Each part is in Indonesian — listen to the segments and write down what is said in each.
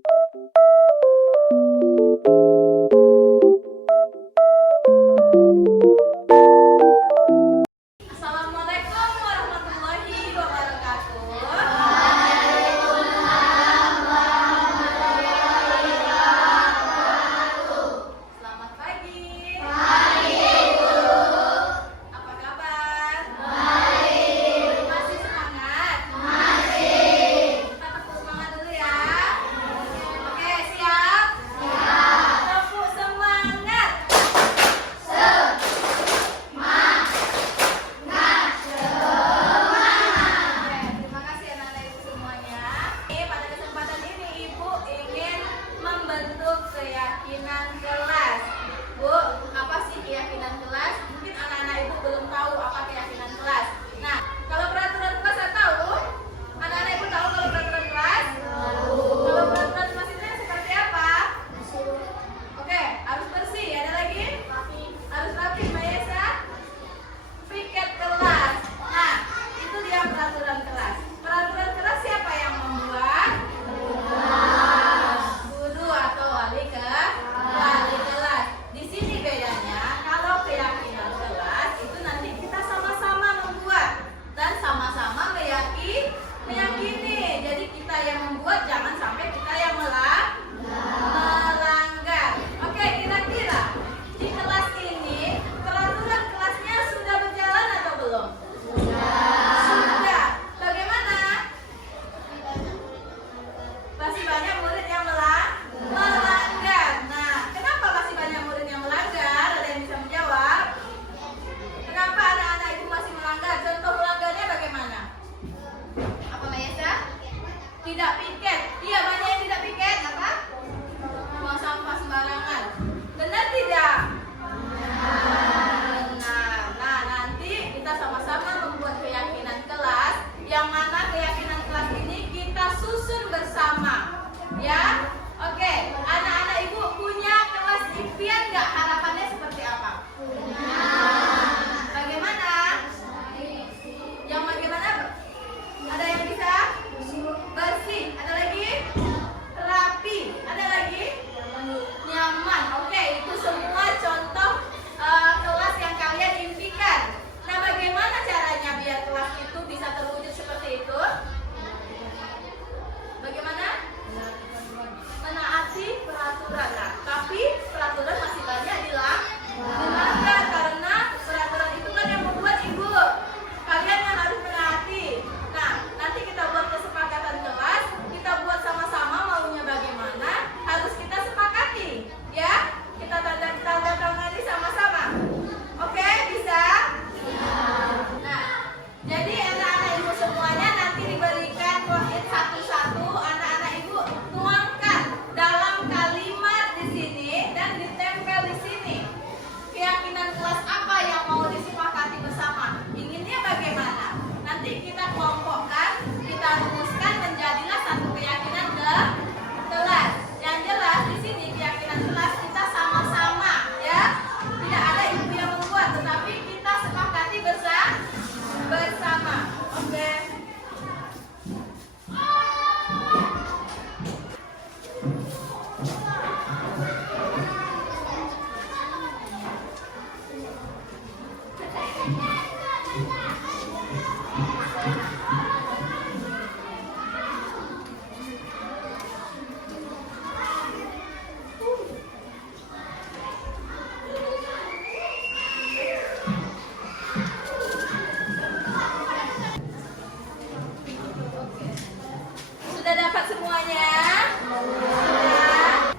Assalamualaikum warahmatullahi wabarakatuh. Selamat pagi. Apa kabar? Masih semangat? Kita tepuk semangat dulu ya. Oke, siap? Tepuk semangat. Terima kasih anak-anak ibu semuanya. Pada kesempatan ini ibu ingin membentuk keyakinan kelas. Bu, apa sih keyakinan kelas? Mungkin anak-anak ibu belum tahu apa keyakinan kelas. Nah, kalau peraturan kelas saya tahu. Anak-anak ibu tahu kalau peraturan kelas? Kalau peraturan kelas itu seperti apa? Oke, harus bersih. Ada lagi? Harus rapi, Mbak Yesa. Piket kelas. Nah, itu dia peraturan kelas. Peraturan kelas siapa yang membuat? Guru atau wali kelas. Di sini bedanya, kalau keyakinan kelas itu nanti kita sama-sama membuat dan sama-sama meyakini. Jadi kita yang membuat, jangan sampai kita yang melanggar. Oke, kira-kira di kelas ini peraturan kelasnya sudah berjalan atau belum? Sudah. Bagaimana? Masih banyak murid yang melanggar. Nah, kenapa masih banyak murid yang melanggar? Ada yang bisa menjawab? Kenapa anak-anak ibu masih melanggar? Contoh melanggarnya bagaimana? Apa, Mbak Yesa? Tidak piket. Iya, banyak yang tidak piket. Apa? Buang sampah sembarangan. Benar tidak? Benar. Nah, nanti kita sama-sama membuat keyakinan kelas. Yang mana keyakinan kelas ini kita susun bersama. Ya? Oke, anak-anak ibu punya kelas impian nggak? Harapannya seperti apa? Bagaimana? Yang bagaimana? Ada yang bisa? Bersih. Ada lagi? Rapi. Ada lagi? Nyaman. Oke, itu semua contoh kelas yang kalian impikan. Nah, bagaimana caranya biar kelas itu bisa terwujud seperti itu? Bagaimana? Menaati peraturan. Nah, tapi peraturan masih banyak dilanggar karena peraturan itu kan yang membuat ibu. Kalian yang harus menaati. Nah, nanti kita buat kesepakatan kelas, kita buat sama-sama maunya bagaimana, harus kita sepakati. Ya, kita tanda tangani sama-sama. Oke, bisa? Nah, jadi anak-anak ibu semuanya nanti diberikan poin satu-satu. Anak-anak ibu tuangkan dalam kalimat di sini dan ditempel di sini. Keyakinan kelas apa yang mau disepakati bersama? Inginnya bagaimana? Nanti kita kelompokkan, kita rumuskan, menjadilah satu keyakinan kelas. Yang jelas di sini keyakinan kelas kita sama-sama, ya. Tidak ada ibu yang membuat, tetapi kita sepakati bersama. Oke. Sudah dapat semuanya? Sudah.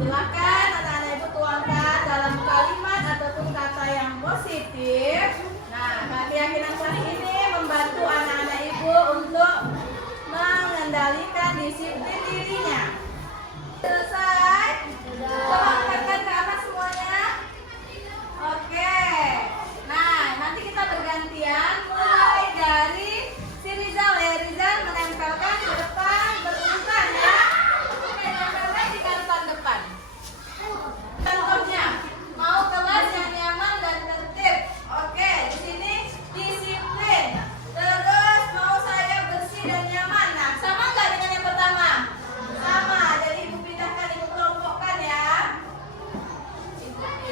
Silakan anak-anak ibu tuangkan dalam kalimat ataupun kata yang positif. Nah, keyakinan kelas ini membantu anak-anak ibu untuk mengendalikan disiplin dirinya. Selesai? Coba angkatkan ke atas semuanya. Oke. Nah, nanti kita bergantian mulai dari si Rizal ya. Rizal menempelkan di depan berurutan ya. Oke, tempelkan di kanton depan. Contohnya,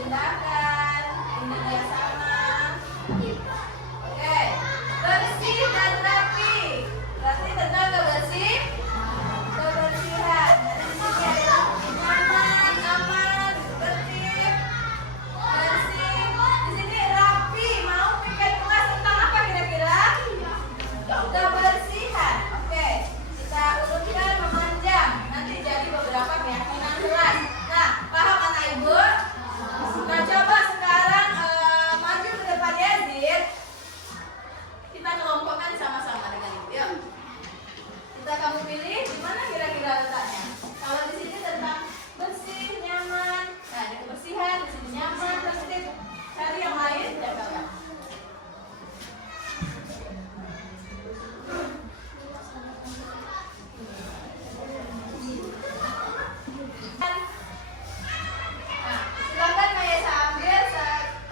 pindahkan. Ini dia sama. Oke, bersih dan rapi. Berarti tentang kebersih, kebersihan. Jadi di sini ada nyaman, aman, tertib, bersih. Di sini rapi. Mau bikin kelas tentang apa kira-kira? Kebersihan. Oke, kita urutkan memanjang. Nanti jadi beberapa keyakinan kelas. Nah, paham anak ibu? Nah, coba sekarang maju ke depan ya, Zid. Kita kelompokkan sama-sama dengan ibu. Yuk. Kamu pilih di mana kira-kira letaknya. Kalau di sini tentang bersih, nyaman. Nah, ada kebersihan, di sini nyaman, tertib. Cari yang lain, ya kakak. Nah, silakan Mayesa ambil,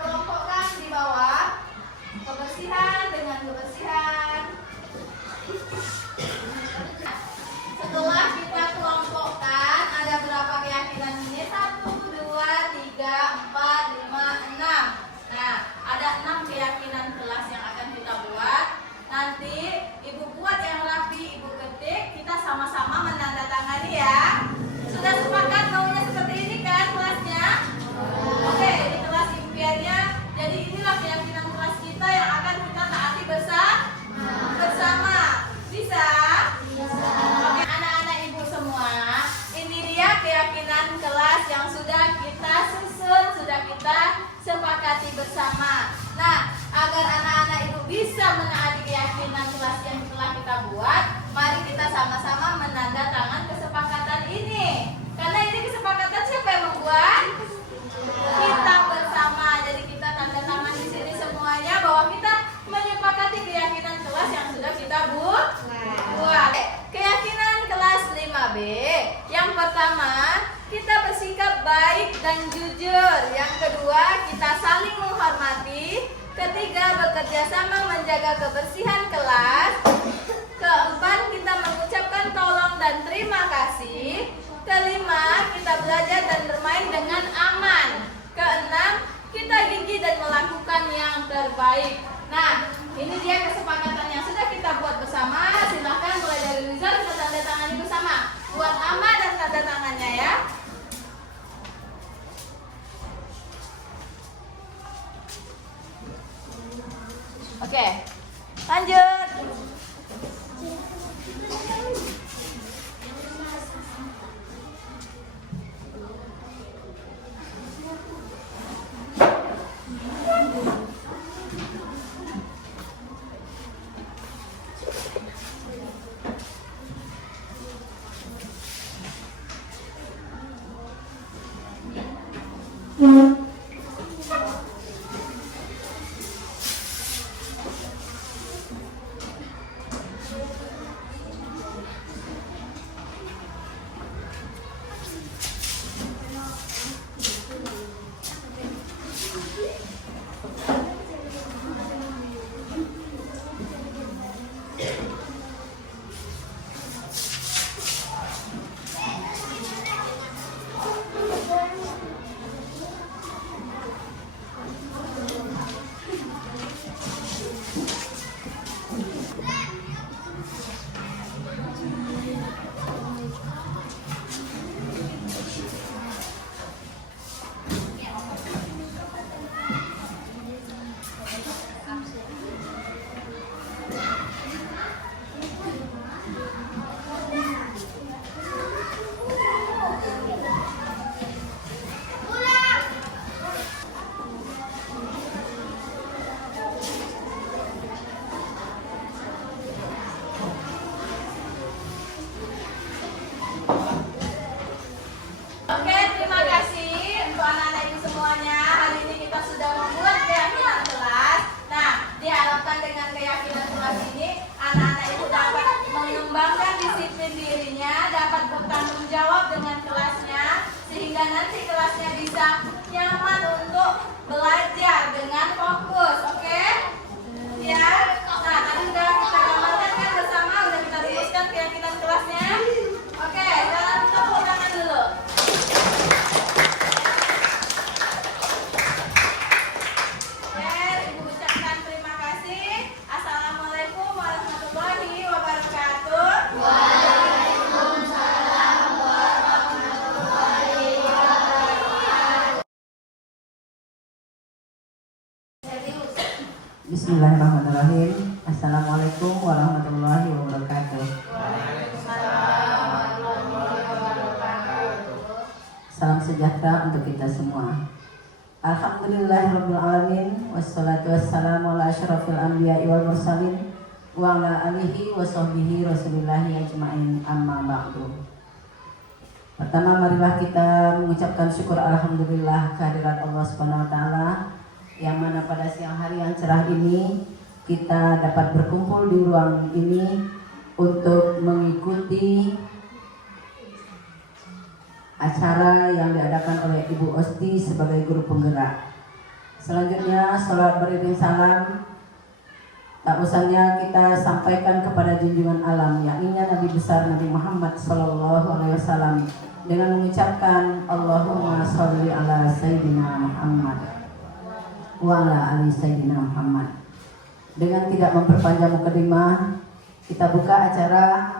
kelompokkan di bawah. Kebersihan dengan kebersihan. Setelah kita kelompokkan, ada berapa keyakinan ini? 1, 2, 3, 4, 5, 6. Nah, ada 6 keyakinan kelas yang akan kita buat. Nanti ibu buat yang rapi, ibu ketik, kita sama-sama menandatangani ya. Sudah sepakat maunya seperti ini kan kelasnya? Oke, ini kelas impiannya. Jadi inilah keyakinan kelas kita yang akan kita taati bersama. Bisa? Oke, anak-anak ibu semua, ini dia keyakinan kelas yang sudah kita susun, sudah kita sepakati bersama. Nah, agar anak-anak ibu bisa menaati keyakinan kelas yang telah kita buat, mari kita sama-sama menandatangan kesepakatan ini. Karena ini kesepakatan siapa yang membuat? Kita bersama. Jadi kita tanda tangan di sini semuanya bahwa kita menyepakati keyakinan kelas yang sudah kita buat. Keyakinan kelas 5B. Yang pertama, kita bersikap baik dan jujur. Yang kedua, kita saling menghormati. Ketiga, bekerja sama menjaga kebersihan kelas. Keempat, kita mengucapkan tolong dan terima kasih. Kelima, kita belajar dan bermain dengan aman. Keenam, kita gigih dan melakukan yang terbaik. Nah, ini dia kesepakatan yang sudah kita buat bersama. Silahkan mulai dari Rizal, kita tanda tangani bersama. Buat nama dan tanda tangannya ya. Oke, lanjut. Bismillahirrahmanirrahim. Assalamualaikum warahmatullahi wabarakatuh. Salam sejahtera untuk kita semua. Alhamdulillahirabbil alamin wassalatu wassalamu ala asyrafil anbiya'i wal mursalin wa ala alihi wa sahbihi rasulillahi ajma'in, amma ba'du. Pertama, marilah kita mengucapkan syukur alhamdulillah kehadirat Allah Subhanahu wa taala, yang mana pada siang hari yang cerah ini kita dapat berkumpul di ruang ini untuk mengikuti acara yang diadakan oleh Ibu Osti sebagai guru penggerak. Selanjutnya, salat beriring salam tak usahnya kita sampaikan kepada junjungan alam, yakni Nabi besar Nabi Muhammad SAW, dengan mengucapkan Allahumma sholli ala Sayyidina Muhammad wa ala ali Sayyidina Muhammad. Dengan tidak memperpanjang mukadimah, kita buka acara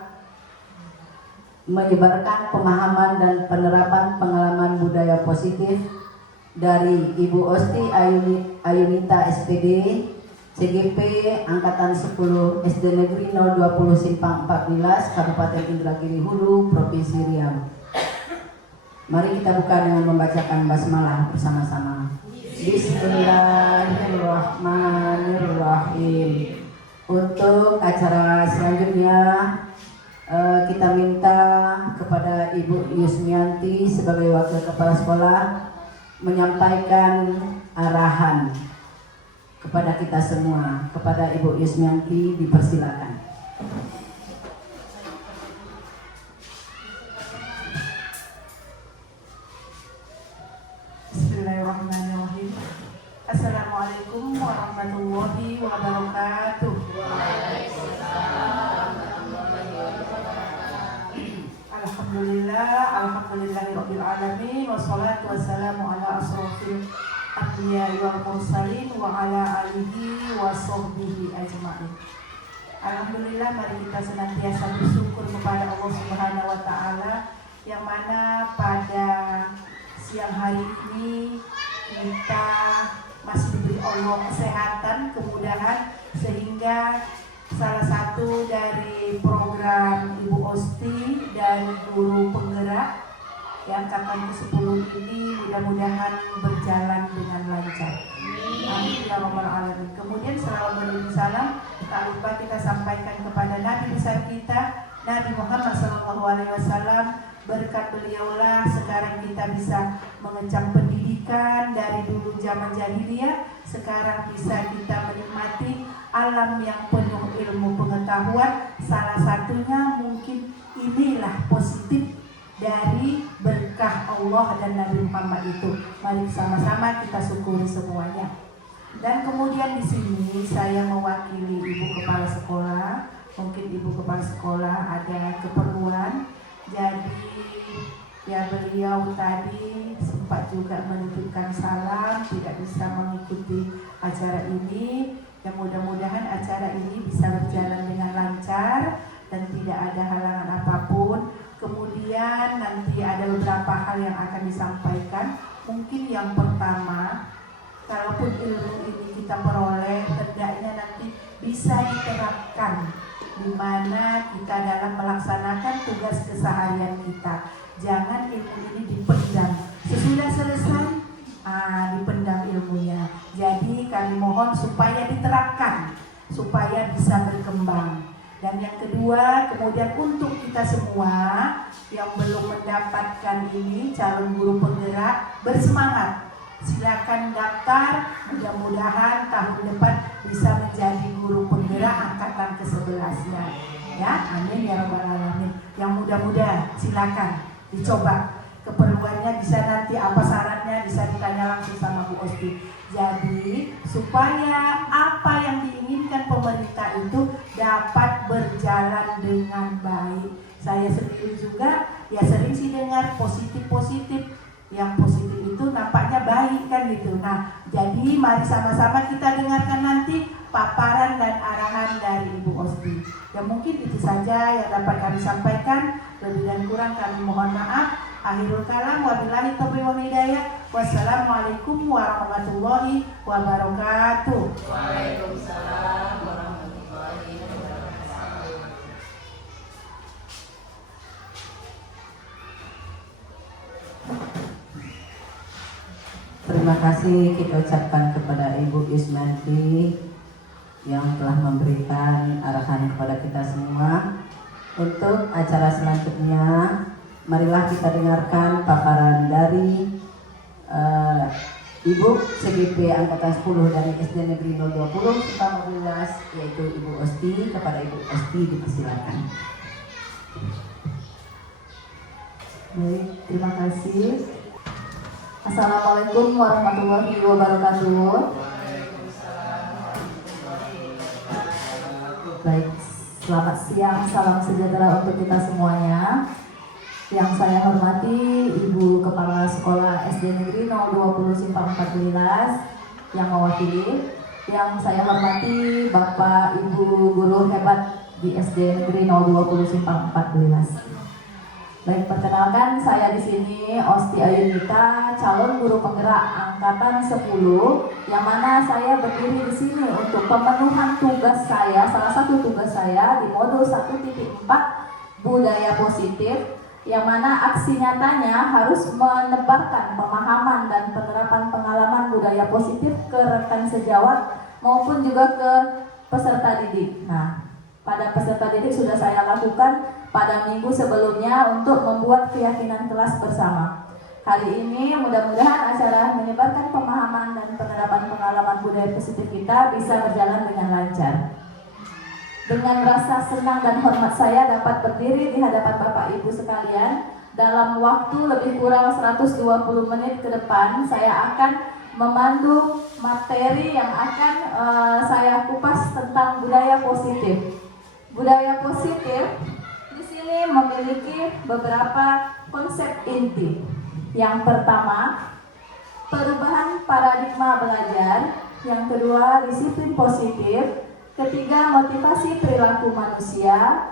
menyebarkan pemahaman dan penerapan pengalaman budaya positif dari Ibu Osti Ayunita SPD, CGP Angkatan 10 SD Negeri 020 Simpang 14, Kabupaten Indragiri Hulu, Provinsi Riau. Mari kita buka dengan membacakan basmalah bersama-sama. Bismillahirrahmanirrahim. Untuk acara selanjutnya, kita minta kepada Ibu Yusmianti sebagai Wakil Kepala Sekolah menyampaikan arahan kepada kita semua. Kepada Ibu Yusmianti dipersilakan. Bismillahirrahmanirrahim. Assalamualaikum warahmatullahi wabarakatuh. Alhamdulillahirabbil alamin wassalatu wassalamu ala asrofil anbiya'i wal mursalin wa ala alihi wa sahbihi ajma'in. Alhamdulillah, mari kita senantiasa bersyukur kepada Allah Subhanahu wa taala, yang mana pada siang hari ini kita masih diberi Allah kesehatan, kemudahan, sehingga salah satu dari program Ibu Osti dan guru penggerak yang angkatan ke-10 ini mudah-mudahan berjalan dengan lancar. Amin ya rabbal alamin. Kemudian selawat beriring salam tak lupa kita sampaikan kepada Nabi besar kita, Nabi Muhammad SAW. Berkat beliaulah sekarang kita bisa mengecam pendidikan dari dulu zaman jahiliyah, sekarang bisa kita menikmati alam yang penuh ilmu pengetahuan. Salah satunya mungkin inilah positif dari berkah Allah dan Nabi Muhammad itu. Mari sama-sama kita syukuri semuanya. Dan kemudian di sini saya mewakili Ibu Kepala Sekolah. Mungkin Ibu Kepala Sekolah ada keperluan, jadi ya beliau tadi sempat juga menitipkan salam tidak bisa mengikuti acara ini. Ya mudah-mudahan acara ini bisa berjalan dengan lancar dan tidak ada halangan apapun. Kemudian nanti ada beberapa hal yang akan disampaikan. Mungkin yang pertama, kalaupun ilmu ini kita peroleh, hendaknya nanti bisa diterapkan di mana kita dalam melaksanakan tugas keseharian kita. Jangan ilmu ini dipendam. Sesudah selesai, dipendam ilmunya. Jadi kami mohon supaya diterapkan, supaya bisa berkembang. Dan yang kedua, kemudian untuk kita semua yang belum mendapatkan ini calon guru penggerak, bersemangat. Silakan daftar, mudah-mudahan tahun depan bisa menjadi guru penggerak angkatan ke-11-nya. Ya, amin ya rabbal alamin. Yang mudah-mudah silakan dicoba. Keperluannya bisa nanti apa syaratnya bisa ditanya langsung sama Bu Osti. Jadi supaya apa yang diinginkan pemerintah itu dapat berjalan dengan baik. Saya sendiri juga ya sering sih dengar positif-positif. Yang positif itu nampaknya baik kan gitu. Nah, jadi mari sama-sama kita dengarkan nanti paparan dan arahan dari Ibu Osti. Ya mungkin itu saja yang dapat kami sampaikan. Lebih dan kurang kami mohon maaf. Akhirul kalam, wabillahi taufiq wal hidayah. Wassalamualaikum warahmatullahi wabarakatuh. Waalaikumsalam warahmatullahi wabarakatuh. Terima kasih kita ucapkan kepada Ibu Ismanti yang telah memberikan arahan kepada kita semua. Untuk acara selanjutnya, marilah kita dengarkan paparan dari Ibu CGP Angkatan 10 dari SD Negeri 020 Simpang 15, yaitu Ibu Osti. Kepada Ibu Osti dipersilakan. Baik, terima kasih. Assalamualaikum warahmatullahi wabarakatuh. Baik, selamat siang, salam sejahtera untuk kita semuanya. Yang saya hormati Ibu Kepala Sekolah SD Negeri 020 Simpang 14 yang mewakili. Yang saya hormati Bapak Ibu guru hebat di SD Negeri 020 Simpang 14. Baik, perkenalkan saya di sini Osti Ayunita, calon guru penggerak angkatan 10, yang mana saya berdiri di sini untuk pemenuhan tugas saya, salah satu tugas saya di modul 1.4 budaya positif, yang mana aksi nyatanya harus menebarkan pemahaman dan penerapan pengalaman budaya positif ke rekan sejawat maupun juga ke peserta didik. Nah, pada peserta didik sudah saya lakukan pada minggu sebelumnya untuk membuat keyakinan kelas bersama. Kali ini mudah-mudahan acara menyebarkan pemahaman dan penerapan pengalaman budaya positif kita bisa berjalan dengan lancar. Dengan rasa senang dan hormat saya dapat berdiri di hadapan Bapak Ibu sekalian. Dalam waktu lebih kurang 120 menit ke depan, saya akan memandu materi yang akan saya kupas tentang budaya positif. Budaya positif di sini memiliki beberapa konsep inti. Yang pertama, perubahan paradigma belajar. Yang kedua, disiplin positif. Ketiga, motivasi perilaku manusia.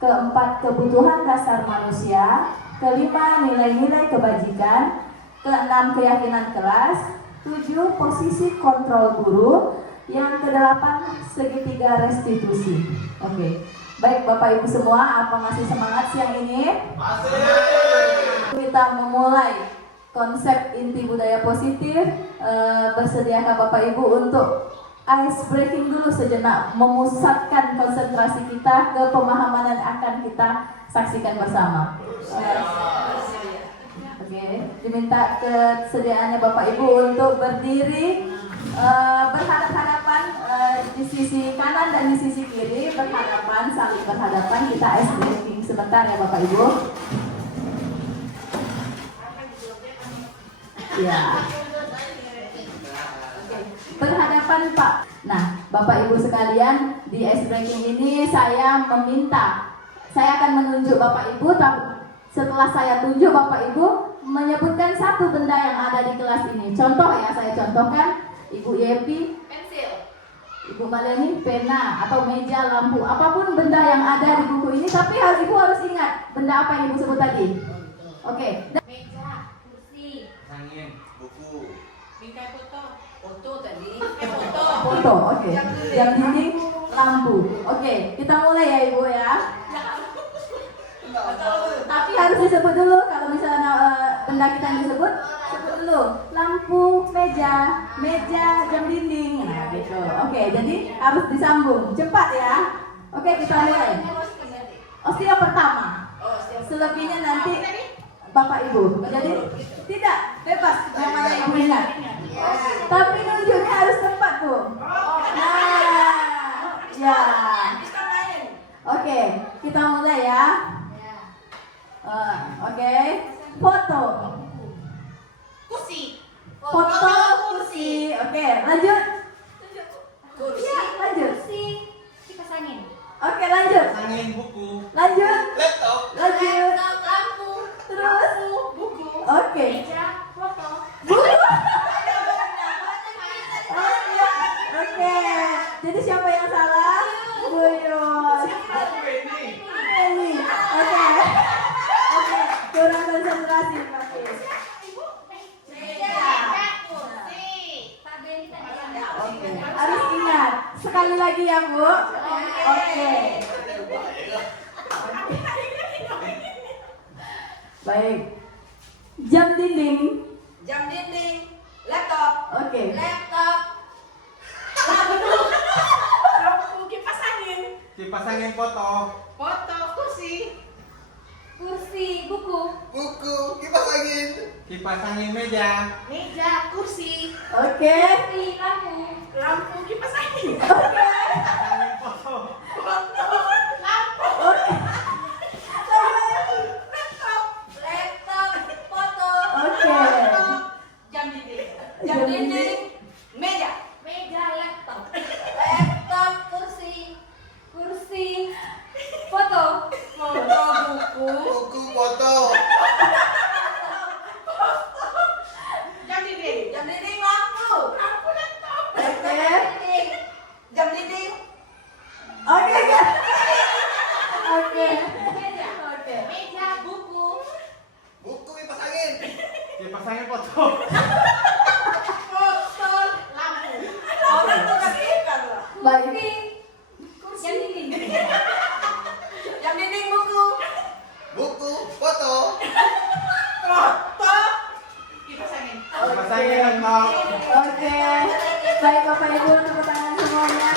Keempat, kebutuhan dasar manusia. Kelima, nilai-nilai kebajikan. Keenam, keyakinan kelas. 7, posisi kontrol guru. Yang kedelapan, segitiga restitusi. Oke. Baik Bapak Ibu semua, apa masih semangat siang ini? Masih. Kita memulai konsep inti budaya positif. Bersediakah Bapak Ibu untuk ice breaking dulu sejenak, memusatkan konsentrasi kita ke pemahaman yang akan kita saksikan bersama. Oke, diminta kesediaannya Bapak Ibu untuk berdiri berhadapan-hadapan di sisi kanan dan di sisi kiri, berhadapan, saling berhadapan. Kita ice breaking sebentar ya Bapak Ibu. Ya. Berhadapan Pak. Nah, Bapak Ibu sekalian, di ice breaking ini saya akan menunjuk Bapak Ibu. Setelah saya tunjuk, Bapak Ibu menyebutkan satu benda yang ada di kelas ini. Contoh ya, saya contohkan. Ibu Yepi, Pensil. Ibu Maleni, pena atau meja, lampu, apapun benda yang ada di buku ini. Tapi Ibu harus ingat benda apa yang Ibu sebut tadi. Oke. Meja, kursi, angin, buku, bingkai foto. Foto tadi. Foto, oke. Jam dinding, lampu. Oke, kita mulai ya Ibu ya. Tapi harus disebut dulu. Kalau misalnya benda kita yang disebut, sebut dulu. Lampu, meja, jam dinding. Nah, gitu. Oke, jadi harus disambung. Cepat ya. Oke, kita mulai. Osti yang pertama. Selebihnya nanti Bapak Ibu. Jadi tidak bebas namanya yang ingat. Tapi nunjuknya harus tepat, Bu. Nah, ya. Oke, kita mulai ya. Oke, foto. Kursi. Foto kursi. Oke, lanjut. Kursi. Ya, lanjut. Kursi. Kipas angin. Oke, lanjut. angin, buku, Lanjut. laptop, Lanjut. Lampu. Terus. Buku. Oke. Meja. Foto. Buku. Oke. Jadi siapa yang salah? Buyut. Ini. Oke. Oke. Kurang konsentrasi pasti. lagi ya Bu. Oke. Baik. Jam dinding. Jam dinding, laptop, Oke. laptop, lampu, kipas angin, Kipas angin foto. foto, kursi, buku, Buku. Kipas angin. Kipas angin meja. meja, kursi, Oke. lampu, kipas angin, Kipas angin foto. foto, lampu, laptop, foto, Oke. jam dinding, meja, laptop, kursi, foto, buku, Buku foto. jam dinding, lampu, laptop, Oke. jam dinding, Oke. Oke. Oke. meja, buku, Buku kipas angin. Kipas angin foto. foto, lampu. Orang tuh kasihkan loh. Baik. Jam dinding, buku, Buku foto. foto, kipas angin. Kipas angin laptop. Oke. Baik Bapak Ibu, tepuk tangan semuanya.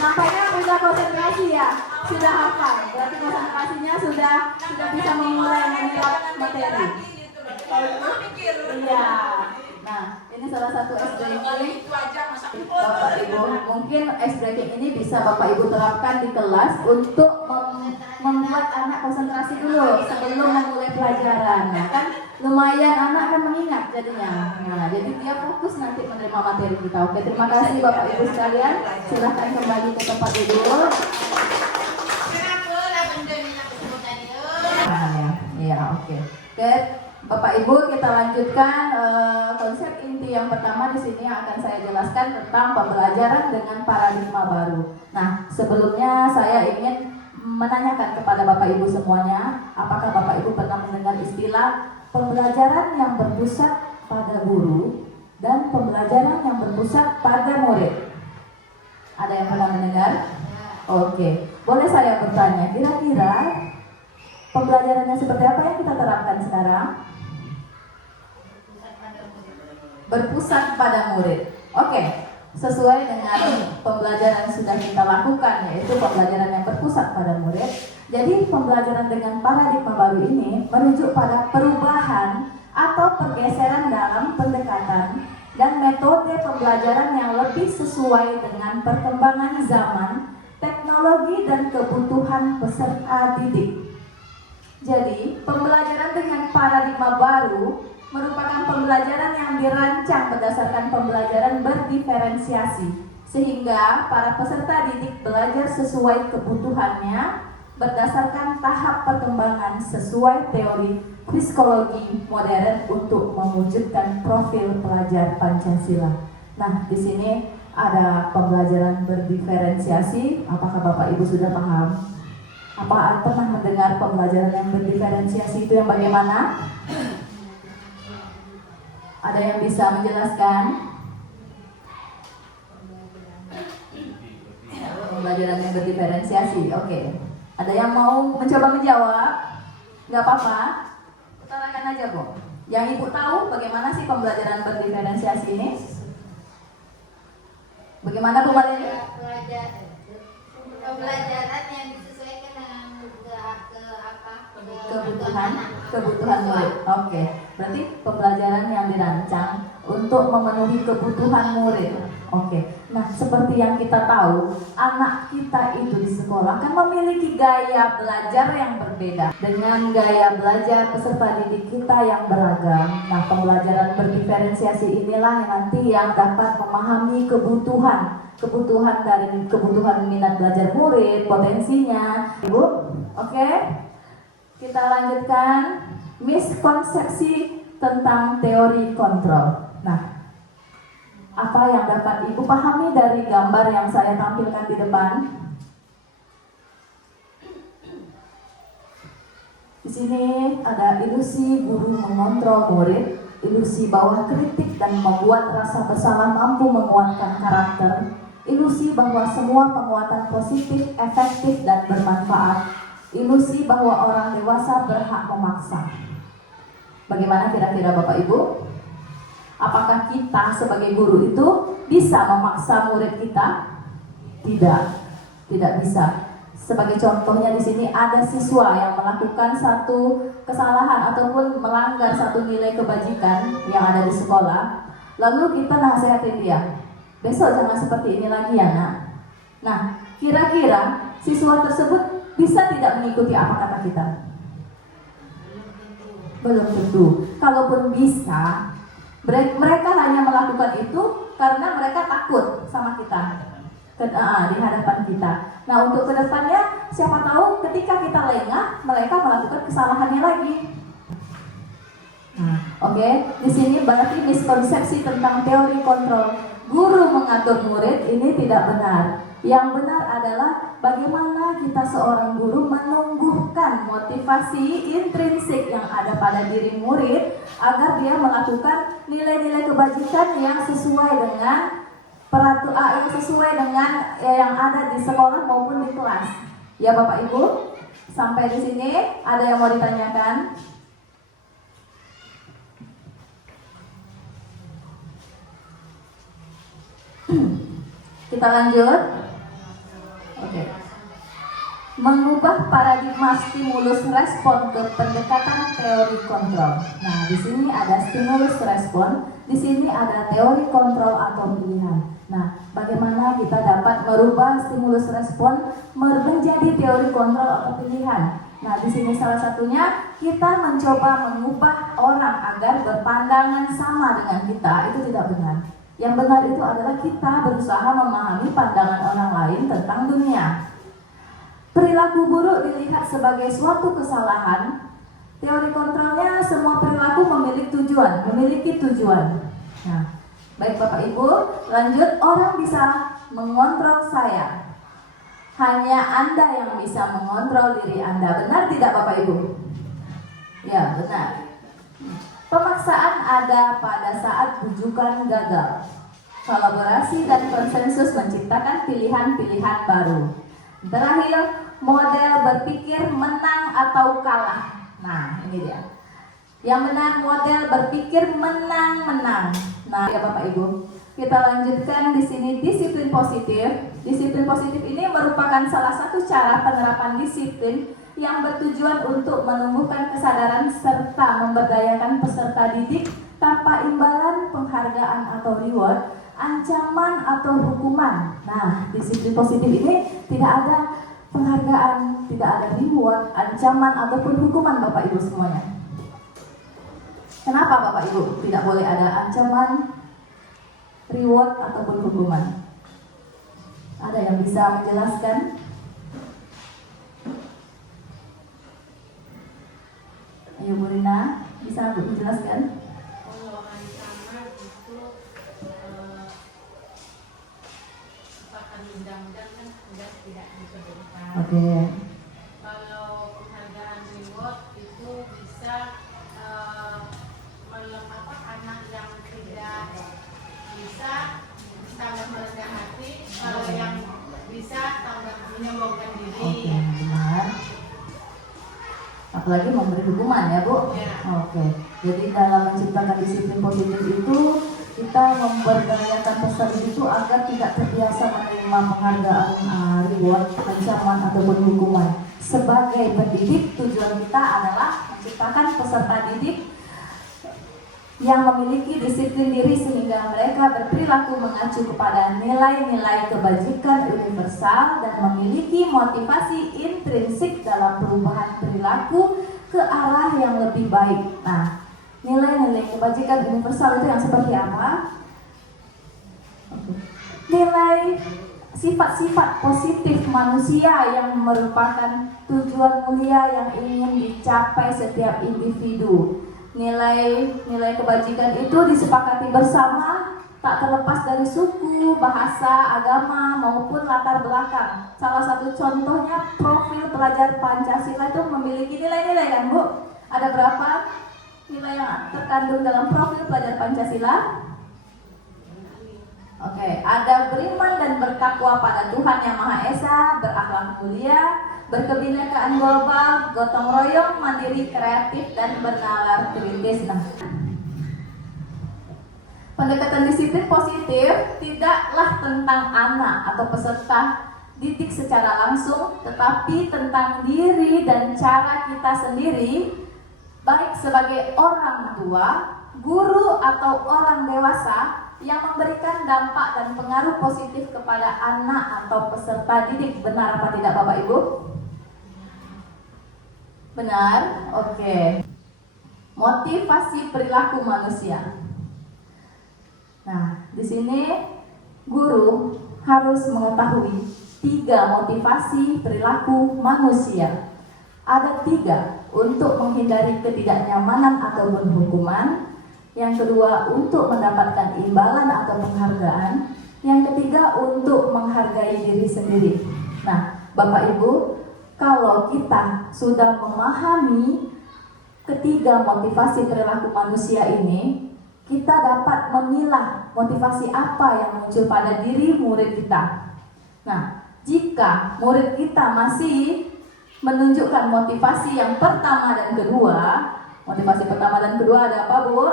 Nampaknya sudah konsentrasi ya, sudah hafal. Berarti konsentrasinya sudah bisa memulai menyerap materi. Mikir. Iya. Nah, ini salah satu ice breaking. Itu aja masa. Bapak Ibu, mungkin ice breaking ini bisa Bapak Ibu terapkan di kelas untuk membuat anak konsentrasi dulu sebelum memulai pelajaran. Nah, kan lumayan anak kan mengingat jadinya. Nah, jadi dia fokus nanti menerima materi kita. Oke, terima kasih Bapak Ibu sekalian. Silahkan kembali ke tempat duduk. Kenapa lah benda ni nak sebut tadi? Iya, oke. Oke, Bapak Ibu, kita lanjutkan konsep inti yang pertama di sini yang akan saya jelaskan tentang pembelajaran dengan paradigma baru. Nah, sebelumnya saya ingin menanyakan kepada Bapak Ibu semuanya, apakah Bapak Ibu pernah mendengar istilah pembelajaran yang berpusat pada guru dan pembelajaran yang berpusat pada murid? Ada yang pernah mendengar? Oke, boleh saya bertanya, kira-kira pembelajarannya seperti apa yang kita terapkan sekarang? Berpusat pada murid. Oke, sesuai dengan pembelajaran yang sudah kita lakukan, yaitu pembelajaran yang berpusat pada murid. Jadi pembelajaran dengan paradigma baru ini merujuk pada perubahan atau pergeseran dalam pendekatan dan metode pembelajaran yang lebih sesuai dengan perkembangan zaman, teknologi dan kebutuhan peserta didik. Jadi, pembelajaran dengan paradigma baru merupakan pembelajaran yang dirancang berdasarkan pembelajaran berdiferensiasi, sehingga para peserta didik belajar sesuai kebutuhannya berdasarkan tahap perkembangan sesuai teori psikologi modern untuk mewujudkan profil pelajar Pancasila. Nah, di sini ada pembelajaran berdiferensiasi. Apakah Bapak Ibu sudah paham? Apa pernah mendengar pembelajaran yang berdiferensiasi itu yang bagaimana? Ada yang bisa menjelaskan? Pembelajaran yang berdiferensiasi, oke. Ada yang mau mencoba menjawab? Gak apa-apa, utarakan aja Bu. Yang Ibu tahu bagaimana sih pembelajaran berdiferensiasi ini? Bagaimana pembelajaran? pembelajaran yang disesuaikan dengan Kebutuhan murid. Oke, berarti pembelajaran yang dirancang untuk memenuhi kebutuhan murid. Oke. Nah, seperti yang kita tahu, anak kita itu di sekolah kan memiliki gaya belajar yang berbeda dengan gaya belajar peserta didik kita yang beragam. Nah, pembelajaran berdiferensiasi inilah yang nanti yang dapat memahami kebutuhan dari kebutuhan minat belajar murid, potensinya. Ibu, oke? Kita lanjutkan miskonsepsi tentang teori kontrol. Nah, apa yang dapat Ibu pahami dari gambar yang saya tampilkan di depan? Di sini ada ilusi guru mengontrol murid, ilusi bahwa kritik dan membuat rasa bersalah mampu menguatkan karakter, Ilusi bahwa semua penguatan positif, efektif, dan bermanfaat. Ilusi bahwa orang dewasa berhak memaksa. Bagaimana kira-kira Bapak Ibu? Apakah kita sebagai guru itu bisa memaksa murid kita? Tidak, tidak bisa. Sebagai contohnya di sini ada siswa yang melakukan satu kesalahan ataupun melanggar satu nilai kebajikan yang ada di sekolah. Lalu kita nasihatin dia, besok jangan seperti ini lagi ya nak. Nah, kira-kira siswa tersebut bisa tidak mengikuti apa kata kita? Belum tentu. Kalaupun bisa, mereka hanya melakukan itu karena mereka takut sama kita di hadapan kita. Nah, untuk kedepannya, siapa tahu ketika kita lengah, mereka melakukan kesalahannya lagi. Oke, di sini berarti miskonsepsi tentang teori kontrol guru mengatur murid ini tidak benar. Yang benar adalah bagaimana kita seorang guru menumbuhkan motivasi intrinsik yang ada pada diri murid agar dia melakukan nilai-nilai kebajikan yang sesuai dengan yang sesuai dengan yang ada di sekolah maupun di kelas. Ya Bapak Ibu, sampai di sini ada yang mau ditanyakan? Kita lanjut. Oke. Mengubah paradigma stimulus respon ke pendekatan teori kontrol. Nah, di sini ada stimulus respon, di sini ada teori kontrol atau pilihan. Nah, bagaimana kita dapat merubah stimulus respon menjadi teori kontrol atau pilihan? Nah, di sini salah satunya kita mencoba mengubah orang agar berpandangan sama dengan kita. Itu tidak benar. Yang benar itu adalah kita berusaha memahami pandangan orang lain tentang dunia. Perilaku buruk dilihat sebagai suatu kesalahan. Teori kontrolnya semua perilaku memiliki tujuan. Nah, baik Bapak Ibu, lanjut. Orang bisa mengontrol saya. Hanya Anda yang bisa mengontrol diri Anda. Benar tidak Bapak Ibu? Ya, benar. Pemaksaan ada pada saat bujukan gagal. Kolaborasi dan konsensus menciptakan pilihan-pilihan baru. Terakhir, model berpikir menang atau kalah. Nah, ini dia. Yang benar model berpikir menang-menang. Nah, ya Bapak Ibu, kita lanjutkan di sini disiplin positif. Disiplin positif ini merupakan salah satu cara penerapan disiplin yang bertujuan untuk menumbuhkan kesadaran serta memberdayakan peserta didik tanpa imbalan, penghargaan atau reward, ancaman atau hukuman. Nah, disiplin positif ini tidak ada penghargaan, tidak ada reward, ancaman ataupun hukuman Bapak Ibu semuanya. Kenapa Bapak Ibu tidak boleh ada ancaman, reward ataupun hukuman? Ada yang bisa menjelaskan? Ayo Bu Rina, bisa menjelaskan? Kalau ancaman itu bahkan undang-undang kan sudah tidak disebutkan. Oke. Kalau penghargaan reward itu bisa melemahkan anak yang tidak bisa tambah merendah hati. Kalau yang bisa tambah menyombongkan diri. Oke, benar. Apalagi memberi hukuman ya Bu? Ya. Oke. Jadi dalam menciptakan disiplin positif itu kita memberdayakan peserta itu agar tidak terbiasa menerima penghargaan, reward, ancaman ataupun hukuman. Sebagai pendidik, tujuan kita adalah menciptakan peserta didik yang memiliki disiplin diri sehingga mereka berperilaku mengacu kepada nilai-nilai kebajikan universal dan memiliki motivasi intrinsik dalam perubahan perilaku ke arah yang lebih baik. Nah, nilai-nilai kebajikan universal itu yang seperti apa? Nilai sifat-sifat positif manusia yang merupakan tujuan mulia yang ingin dicapai setiap individu. Nilai kebajikan itu disepakati bersama, tak terlepas dari suku, bahasa, agama, maupun latar belakang. Salah satu contohnya profil pelajar Pancasila itu memiliki nilai-nilai kan Bu? Ada berapa nilai yang terkandung dalam profil pelajar Pancasila? Oke, ada beriman dan bertakwa pada Tuhan Yang Maha Esa, berakhlak mulia, berkebinekaan global, gotong royong, mandiri, kreatif, dan bernalar kritis. Nah, pendekatan disiplin positif tidaklah tentang anak atau peserta didik secara langsung, tetapi tentang diri dan cara kita sendiri, baik sebagai orang tua, guru, atau orang dewasa yang memberikan dampak dan pengaruh positif kepada anak atau peserta didik. Benar apa tidak Bapak Ibu? Benar? Oke. Motivasi perilaku manusia. Nah, di sini guru harus mengetahui 3 motivasi perilaku manusia. Ada 3 untuk menghindari ketidaknyamanan ataupun hukuman. Yang kedua, untuk mendapatkan imbalan atau penghargaan. Yang ketiga, untuk menghargai diri sendiri. Nah, Bapak Ibu, kalau kita sudah memahami ketiga motivasi perilaku manusia ini, kita dapat memilah motivasi apa yang muncul pada diri murid kita. Nah, jika murid kita masih menunjukkan motivasi yang pertama dan kedua, motivasi pertama dan kedua ada apa, Bu?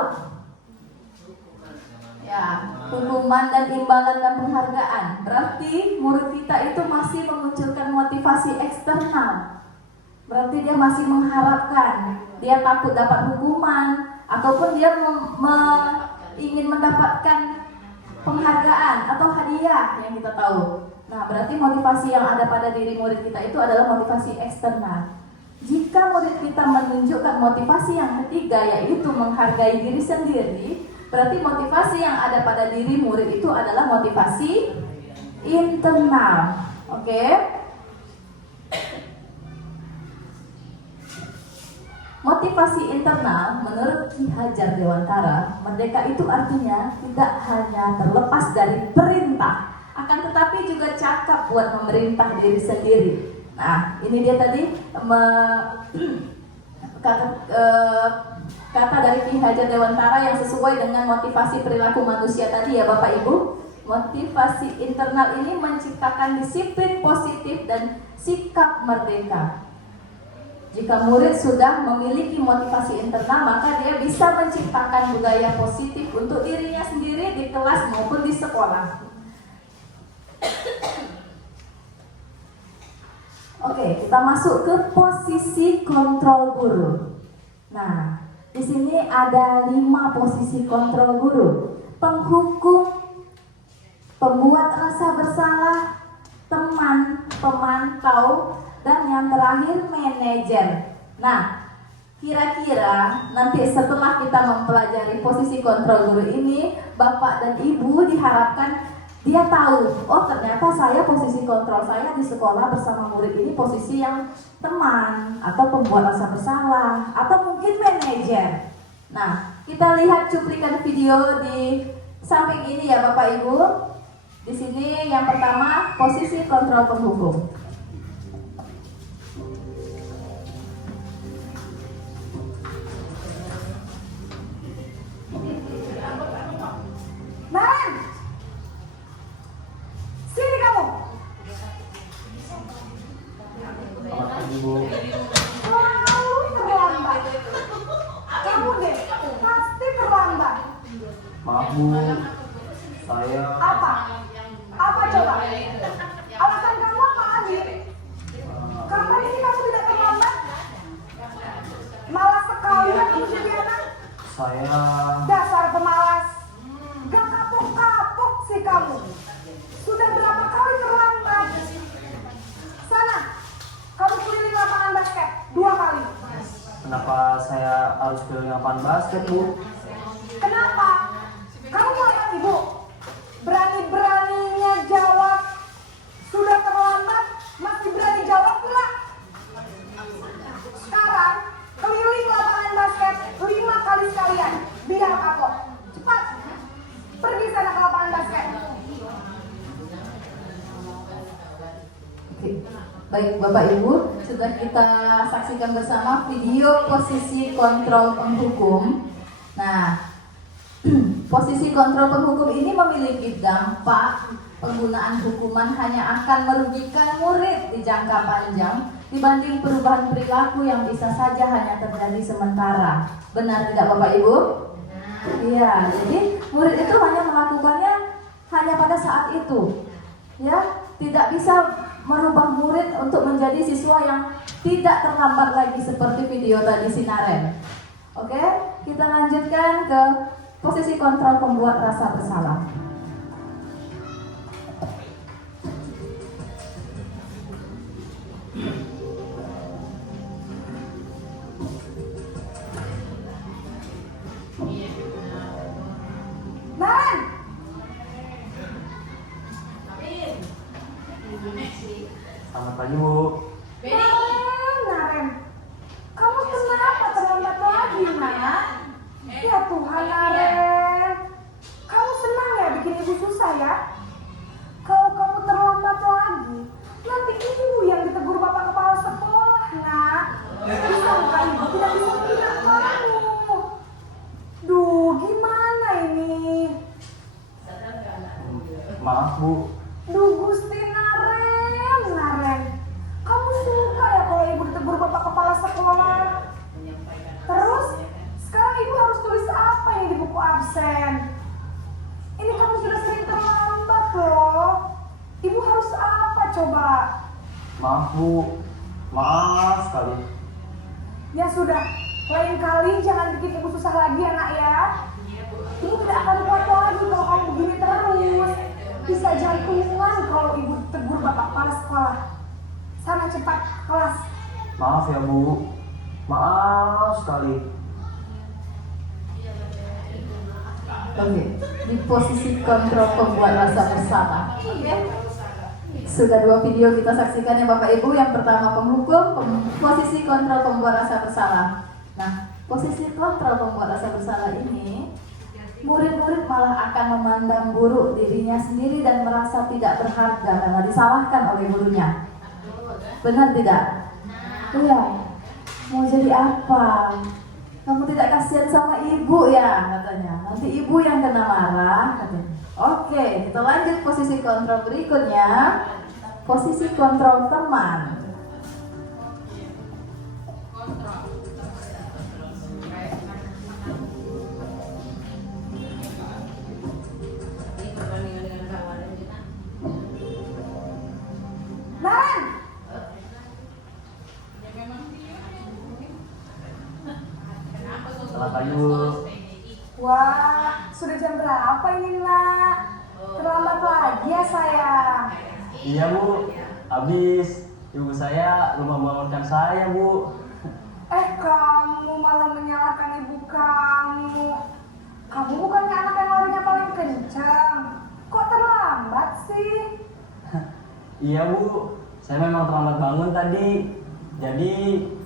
Ya, hukuman dan imbalan dan penghargaan. Berarti murid kita itu masih memunculkan motivasi eksternal. Berarti dia masih mengharapkan, dia takut dapat hukuman, ataupun dia ingin mendapatkan penghargaan atau hadiah yang kita tahu. Nah, berarti motivasi yang ada pada diri murid kita itu adalah motivasi eksternal. Jika murid kita menunjukkan motivasi yang ketiga, yaitu menghargai diri sendiri, berarti motivasi yang ada pada diri murid itu adalah motivasi internal. Oke? Motivasi internal menurut Ki Hajar Dewantara, merdeka itu artinya tidak hanya terlepas dari perintah, akan tetapi juga cakap buat memerintah diri sendiri. Nah, ini dia tadi kata dari Ki Hajar Dewantara yang sesuai dengan motivasi perilaku manusia tadi ya Bapak Ibu. Motivasi internal ini menciptakan disiplin positif dan sikap merdeka. Jika murid sudah memiliki motivasi internal, maka dia bisa menciptakan budaya positif untuk dirinya sendiri di kelas maupun di sekolah. Oke, kita masuk ke posisi kontrol guru. Nah, di sini ada 5 posisi kontrol guru: penghukum, pembuat rasa bersalah, teman, pemantau, dan yang terakhir manajer. Nah, kira-kira nanti setelah kita mempelajari posisi kontrol guru ini, Bapak dan Ibu diharapkan dia tahu, oh ternyata saya posisi kontrol saya di sekolah bersama murid ini posisi yang teman, atau pembuat rasa bersalah, atau mungkin manajer. Nah, kita lihat cuplikan video di samping ini ya Bapak Ibu. Di sini yang pertama posisi kontrol penghukum. Naren, sini kamu. Selamat pagi, Bu. Selalu terlambat. Kamu deh, pasti terlambat. Maaf, Bu. Saya Apa? Apa coba? Alasan kamu apa, Andi? Kapan ini kamu tidak terlambat? Malas sekali ya kamu jadi anak. saya Dasar pemalas. Gak kapok-kapok sih kamu. Sudah berapa kali terlambat? Sana, kamu keliling lapangan basket 2 kali. kenapa saya harus keliling lapangan basket, Bu? Kenapa? Kamu melihat ibu berani-beraninya jawab sudah terlambat, masih berani jawab pula. Sekarang keliling lapangan basket 5 kali sekalian, biar kapok. Cepat, pergi sana ke lapangan basket. Oke. Baik Bapak Ibu, sudah kita saksikan bersama video posisi kontrol penghukum. Nah, Posisi kontrol penghukum ini memiliki dampak penggunaan hukuman hanya akan merugikan murid di jangka panjang dibanding perubahan perilaku yang bisa saja hanya terjadi sementara. Benar tidak Bapak Ibu? Iya, jadi murid itu hanya melakukannya hanya pada saat itu. Ya, tidak bisa merubah murid untuk menjadi siswa yang tidak terlambat lagi seperti video tadi Sinaren. Oke, kita lanjutkan ke posisi kontrol pembuat rasa bersalah. Naren, Selamat pagi, Bu. Naren, kamu kenapa terlambat lagi, nak? Ya Tuhan, Naren, kamu senang ya bikin ibu susah ya? Kalau kamu terlambat lagi, nanti ibu yang ditegur bapak kepala sekolah, nak. Disangka ibu tidak bisa mendidik kamu. Duh, gimana ini? Maaf, Bu. Duh, Gusti Naren, kamu suka ya kalau ibu ditegur bapak kepala sekolah? Terus, sekarang ibu harus tulis apa ini di buku absen? Ini kamu sudah sering terlambat loh. Ibu harus apa coba? Maaf, Bu. Maaf sekali. Ya sudah, lain kali jangan bikin ibu susah lagi ya nak ya. Ibu tidak akan kuat lagi kalau kamu begini terus. Bisa jantungan kalau ibu tegur bapak kepala sekolah. Sana cepat kelas. Maaf ya, Bu. Maaf sekali. Oke, di posisi kontrol pembuat rasa bersalah. Sudah 2 video kita saksikan ya Bapak Ibu. Yang pertama penghukum, posisi kontrol pembuat rasa bersalah. Nah, posisi kontrol pembuat rasa bersalah ini, murid-murid malah akan memandang buruk dirinya sendiri dan merasa tidak berharga karena disalahkan oleh gurunya. Benar tidak? Iya. Mau jadi apa? Kamu tidak kasihan sama ibu ya katanya. Nanti ibu yang kena marah katanya. Oke, kita lanjut posisi kontrol berikutnya. Posisi kontrol teman. Naren, Selamat pagi, Bu. wah sudah jam berapa ini nak? Terlambat lagi ya sayang. Iya, Bu. Habis ibu saya lupa membangunkan saya, Bu. Kamu malah menyalahkan ibu kamu. Kamu bukannya anak yang larinya paling kencang. Kok terlambat sih? Iya, Bu. Saya memang terlambat bangun tadi. Jadi,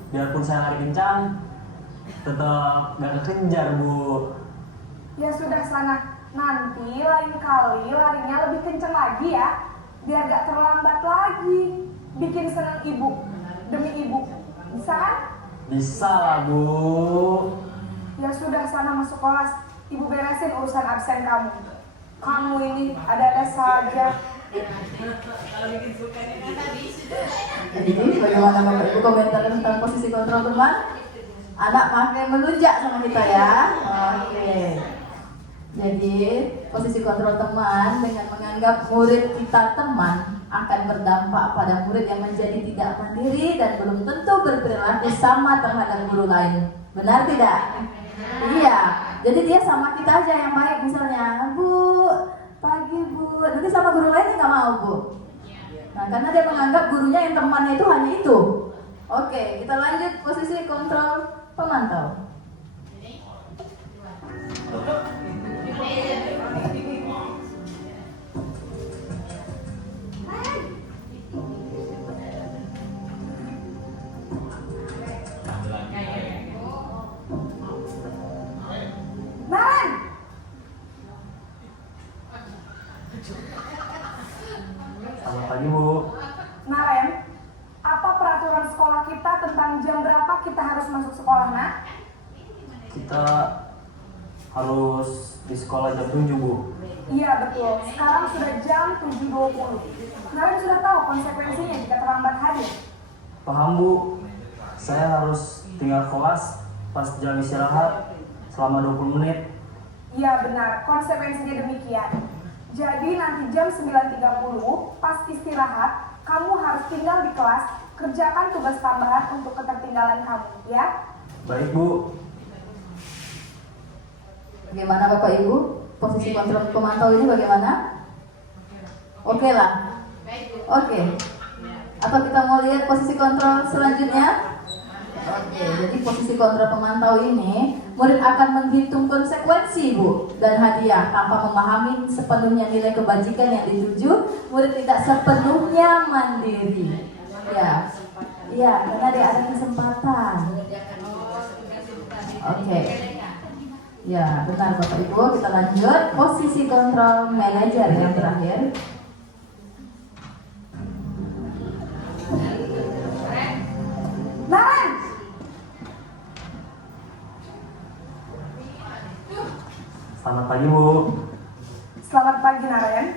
biarpun saya lari kencang, tetap gak kekejar, Bu. Ya sudah sana. Nanti lain kali larinya lebih kencang lagi ya. Biar gak terlambat lagi. Bikin senang ibu. Demi ibu. Bisa kan? Bisa lah, Bu. Ya sudah sana masuk kelas. Ibu beresin urusan absen kamu. Kamu ini ada-ada saja. Jadi bagaimana Bapak Ibu komentar tentang posisi kontrol teman? Anak makin melunjak sama kita ya. Oke. Jadi posisi kontrol teman dengan menganggap murid kita teman akan berdampak pada murid yang menjadi tidak mandiri dan belum tentu berperilaku sama terhadap guru lain. Benar tidak? Iya. Jadi dia sama kita aja yang baik misalnya, Bu, pagi Bu. Nanti sama guru lain nggak mau Bu. Nah karena dia menganggap gurunya yang temannya itu hanya itu. Oke, kita lanjut posisi kontrol pemantau. Naren, Selamat pagi, Bu. Naren, apa peraturan sekolah kita tentang jam berapa kita harus masuk sekolah, nak? Kita harus di sekolah jam 7, Bu. Iya betul, sekarang sudah jam 7.20. Kalian sudah tahu konsekuensinya jika terlambat hadir? Paham, Bu. Saya harus tinggal kelas pas jam istirahat selama 20 menit. Iya benar, konsekuensinya demikian. Jadi nanti jam 9.30 pas istirahat, kamu harus tinggal di kelas, kerjakan tugas tambahan untuk ketertinggalan kamu, ya? Baik, Bu. Bagaimana Bapak Ibu? Posisi kontrol pemantau ini bagaimana? Oke lah. Oke. Apa kita mau lihat posisi kontrol selanjutnya? Oke, jadi posisi kontrol pemantau ini, murid akan menghitung konsekuensi, Bu, dan hadiah tanpa memahami sepenuhnya nilai kebajikan yang dituju. Murid tidak sepenuhnya mandiri. Ya, karena dia ada kesempatan. Oke. Ya, benar Bapak Ibu, kita lanjut. Posisi kontrol manajer yang terakhir. Naren! Selamat pagi, Bu. Selamat pagi Naren.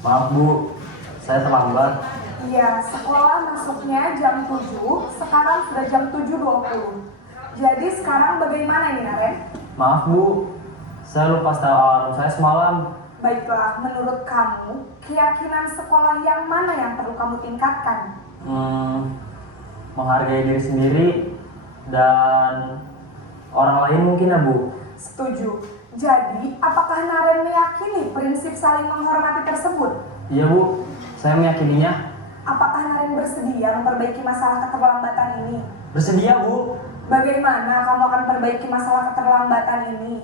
Maaf, Bu. Saya terlambat. Iya, sekolah masuknya jam 7, sekarang sudah jam 7.20. Jadi sekarang bagaimana ini Naren? Maaf, Bu. Saya lupa setel alarm saya semalam. Baiklah, menurut kamu, keyakinan sekolah yang mana yang perlu kamu tingkatkan? Menghargai diri sendiri dan orang lain mungkin ya, Bu. Setuju. Jadi, apakah Naren meyakini prinsip saling menghormati tersebut? Iya, Bu. Saya meyakininya. Apakah Naren bersedia memperbaiki masalah keterlambatan ini? Bersedia, Bu. Bagaimana kamu akan perbaiki masalah keterlambatan ini?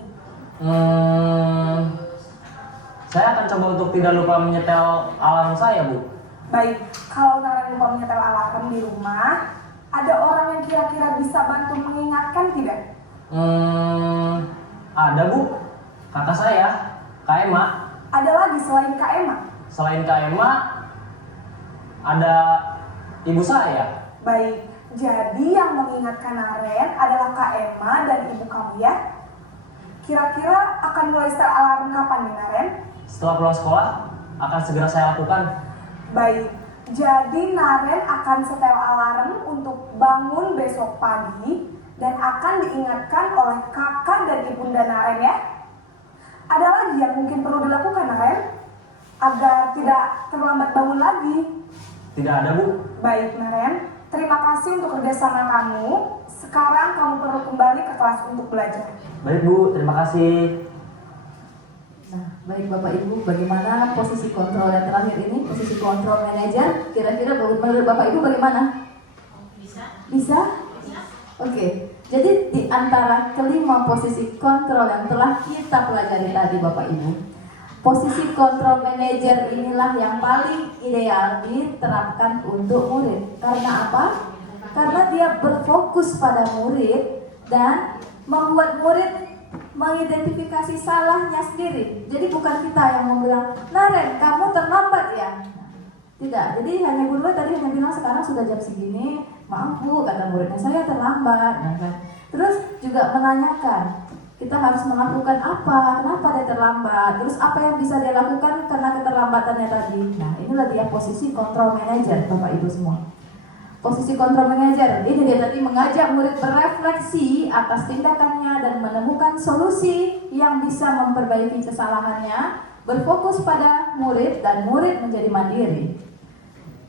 Saya akan coba untuk tidak lupa menyetel alarm saya, Bu. Baik, kalau Naren lupa menyetel alarm di rumah, ada orang yang kira-kira bisa bantu mengingatkan tidak? Ada, Bu. Kakak saya, Kak Emma. Ada lagi selain Kak Emma? Selain Kak Emma, ada ibu saya. Baik, jadi yang mengingatkan Naren adalah Kak Emma dan ibu kamu ya? Kira-kira akan mulai setel alarm kapan nih Naren? Setelah pulang sekolah, akan segera saya lakukan. Baik, jadi Naren akan setel alarm untuk bangun besok pagi dan akan diingatkan oleh kakak dan ibunda Naren ya. Ada lagi yang mungkin perlu dilakukan Naren agar tidak terlambat bangun lagi? Tidak ada, Bu. Baik Naren, terima kasih untuk kerjasama kamu. Sekarang kamu perlu kembali ke kelas untuk belajar. Baik, Bu. Terima kasih. Nah, baik Bapak Ibu, bagaimana posisi kontrol yang terakhir ini, posisi kontrol manajer? Kira-kira menurut Bapak Ibu bagaimana? Bisa? Oke. Jadi di antara kelima posisi kontrol yang telah kita pelajari tadi Bapak Ibu, posisi kontrol manajer inilah yang paling ideal diterapkan untuk murid. Karena apa? Karena dia berfokus pada murid dan membuat murid mengidentifikasi salahnya sendiri. Jadi bukan kita yang membilang, Naren, kamu terlambat ya. Tidak, jadi hanya guru tadi hanya bilang sekarang sudah jam segini, maaf Bu, kata muridnya saya terlambat. Nah, kan? Terus juga menanyakan, kita harus melakukan apa, kenapa dia terlambat, terus apa yang bisa dia lakukan karena keterlambatannya tadi. Nah, inilah dia posisi kontrol manajer Bapak Ibu semua. Posisi kontrol manajer, ini dia tadi mengajak murid berefleksi atas tindakannya dan menemukan solusi yang bisa memperbaiki kesalahannya, berfokus pada murid dan murid menjadi mandiri.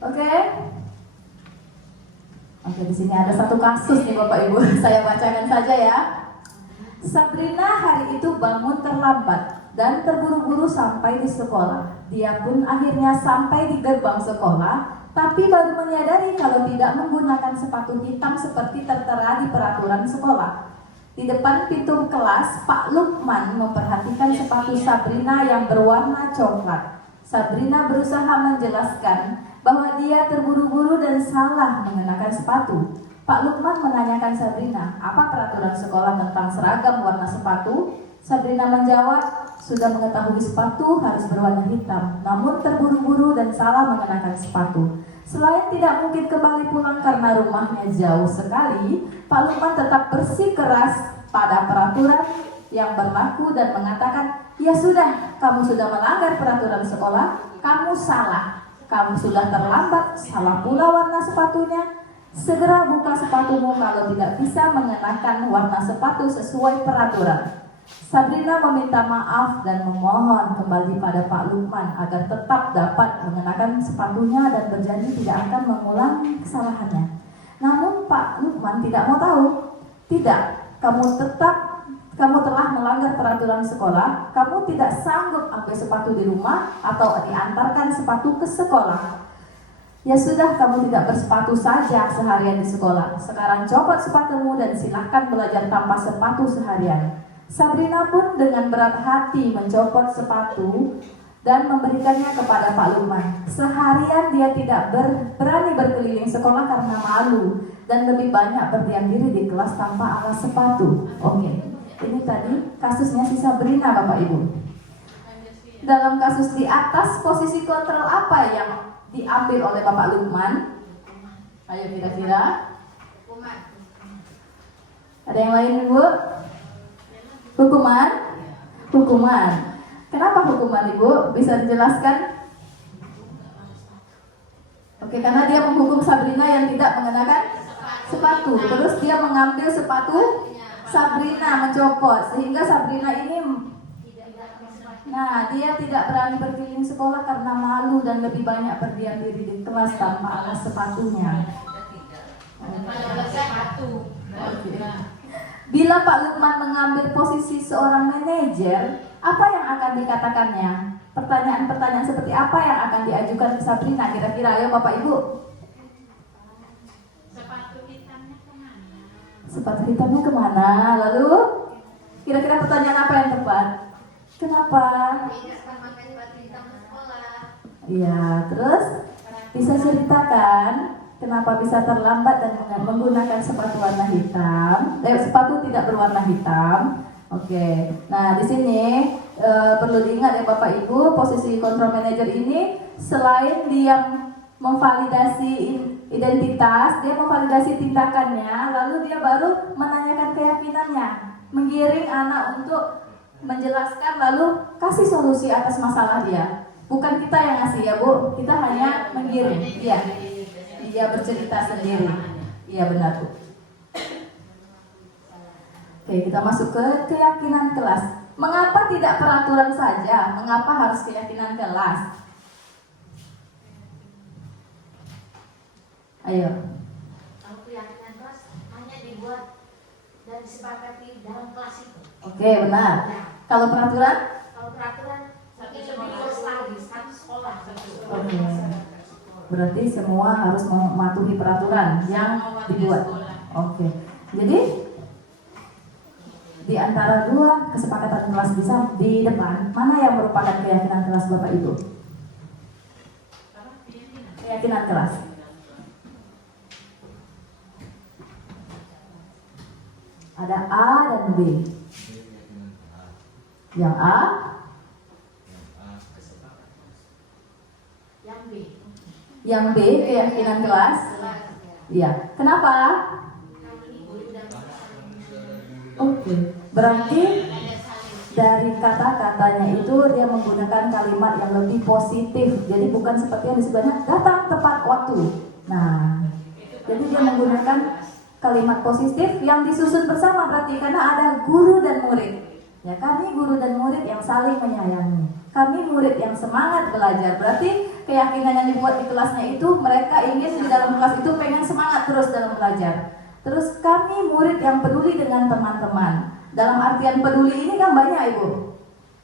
Oke, di sini ada satu kasus nih Bapak Ibu, saya bacakan saja ya. Sabrina hari itu bangun terlambat dan terburu-buru sampai di sekolah. Dia pun akhirnya sampai di gerbang sekolah, tapi baru menyadari kalau tidak menggunakan sepatu hitam seperti tertera di peraturan sekolah. Di depan pintu kelas, Pak Lukman memperhatikan sepatu Sabrina yang berwarna coklat. Sabrina berusaha menjelaskan bahwa dia terburu-buru dan salah mengenakan sepatu. Pak Lukman menanyakan Sabrina, apa peraturan sekolah tentang seragam warna sepatu? Sabrina menjawab, sudah mengetahui sepatu harus berwarna hitam, namun terburu-buru dan salah mengenakan sepatu. Selain tidak mungkin kembali pulang karena rumahnya jauh sekali, Pak Lukman tetap bersikeras pada peraturan yang berlaku dan mengatakan, ya sudah, kamu sudah melanggar peraturan sekolah, kamu salah, kamu sudah terlambat, salah pula warna sepatunya, segera buka sepatumu kalau tidak bisa mengenakan warna sepatu sesuai peraturan. Sabrina meminta maaf dan memohon kembali pada Pak Lukman agar tetap dapat mengenakan sepatunya dan berjanji tidak akan mengulangi kesalahannya. Namun Pak Lukman tidak mau tahu. Tidak, kamu telah melanggar peraturan sekolah, kamu tidak sanggup ambil sepatu di rumah atau diantarkan sepatu ke sekolah. Ya sudah, kamu tidak bersepatu saja seharian di sekolah. Sekarang copot sepatumu dan silahkan belajar tanpa sepatu seharian. Sabrina pun dengan berat hati mencopot sepatu dan memberikannya kepada Pak Lukman. Seharian dia tidak berani berkeliling sekolah karena malu dan lebih banyak berdiam diri di kelas tanpa alas sepatu. Oke, ini tadi kasusnya si Sabrina, Bapak Ibu. Dalam kasus di atas, posisi kontrol apa yang diambil oleh Bapak Lukman? Ayo kira-kira. Ada yang lain, Ibu? Hukuman? Hukuman. Kenapa hukuman, Ibu? Bisa dijelaskan? Oke, karena dia menghukum Sabrina yang tidak mengenakan sepatu. Terus dia mengambil sepatu Sabrina, mencopot. Sehingga Sabrina ini, nah, dia tidak berani berkeliling sekolah karena malu dan lebih banyak berdiam diri di kelas tanpa alas sepatunya. Bila Pak Lukman mengambil posisi seorang manajer, apa yang akan dikatakannya? Pertanyaan-pertanyaan seperti apa yang akan diajukan ke Sabrina? Kira-kira, ayo Bapak Ibu. Sepatu hitamnya kemana? Sepatu hitamnya kemana? Lalu, kira-kira pertanyaan apa yang tepat? Kenapa? Tidak memakai sepatu hitam ke sekolah. Iya, terus bisa ceritakan kenapa bisa terlambat dan menggunakan sepatu warna hitam? Sepatu tidak berwarna hitam. Oke, nah di sini perlu diingat ya Bapak Ibu, posisi control manager ini selain dia memvalidasi identitas, dia memvalidasi tindakannya, lalu dia baru menanyakan keyakinannya, menggiring anak untuk menjelaskan lalu kasih solusi atas masalah dia. Bukan kita yang ngasih ya Bu, kita hanya menggiring. Iya, dia bercerita sendiri. Iya benar Bu. Oke, kita masuk ke keyakinan kelas. Mengapa tidak peraturan saja? Mengapa harus keyakinan kelas? Ayo. Kalau keyakinan kelas hanya dibuat dan disepakati dalam kelas itu. Oke, benar. Kalau peraturan? Kalau peraturan satu sekolah. Oke. Berarti semua harus mematuhi peraturan yang dibuat. Oke. Jadi di antara dua kesepakatan kelas bisa di depan, mana yang merupakan keyakinan kelas Bapak Ibu? Keyakinan kelas. Ada A dan B. Yang A, Yang B. yang B keyakinan kelas. Iya. Kenapa? Oke. Berarti dari kata-katanya itu dia menggunakan kalimat yang lebih positif. Jadi bukan seperti yang di sebelahnya datang tepat waktu. Nah, jadi dia menggunakan kalimat positif yang disusun bersama berarti karena ada guru dan murid. Ya, kami guru dan murid yang saling menyayangi. Kami murid yang semangat belajar. Berarti keyakinan yang dibuat di kelasnya itu mereka ingin di dalam kelas itu pengen semangat terus dalam belajar. Terus kami murid yang peduli dengan teman-teman. Dalam artian peduli ini kan banyak Ibu.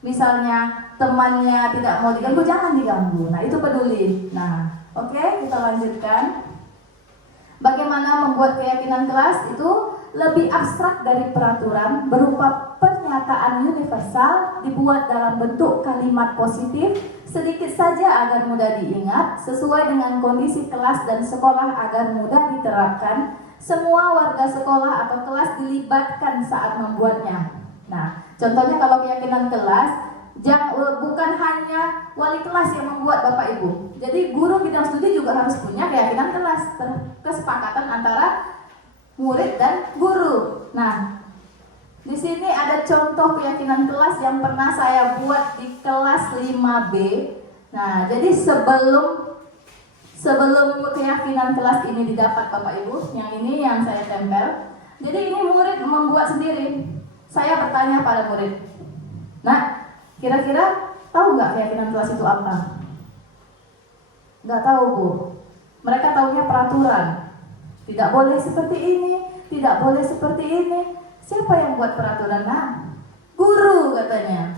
Misalnya temannya tidak mau diganggu, jangan diganggu. Nah, itu peduli. Nah, oke, kita lanjutkan. Bagaimana membuat keyakinan kelas itu lebih abstrak dari peraturan berupa pernyataan universal dibuat dalam bentuk kalimat positif sedikit saja agar mudah diingat sesuai dengan kondisi kelas dan sekolah agar mudah diterapkan. Semua warga sekolah atau kelas dilibatkan saat membuatnya. Nah, contohnya kalau keyakinan kelas bukan hanya wali kelas yang membuat Bapak Ibu. Jadi guru bidang studi juga harus punya keyakinan kelas, kesepakatan antara murid dan guru. Nah, Di sini ada contoh keyakinan kelas yang pernah saya buat di kelas 5B. Nah, jadi sebelum keyakinan kelas ini didapat Bapak Ibu, yang ini yang saya tempel. Jadi ini murid membuat sendiri. Saya bertanya pada murid, "Nah, kira-kira tahu nggak keyakinan kelas itu apa?" Nggak tahu, Bu. Mereka tahunya peraturan. Tidak boleh seperti ini, tidak boleh seperti ini. Siapa yang buat peraturan? Nah, guru katanya.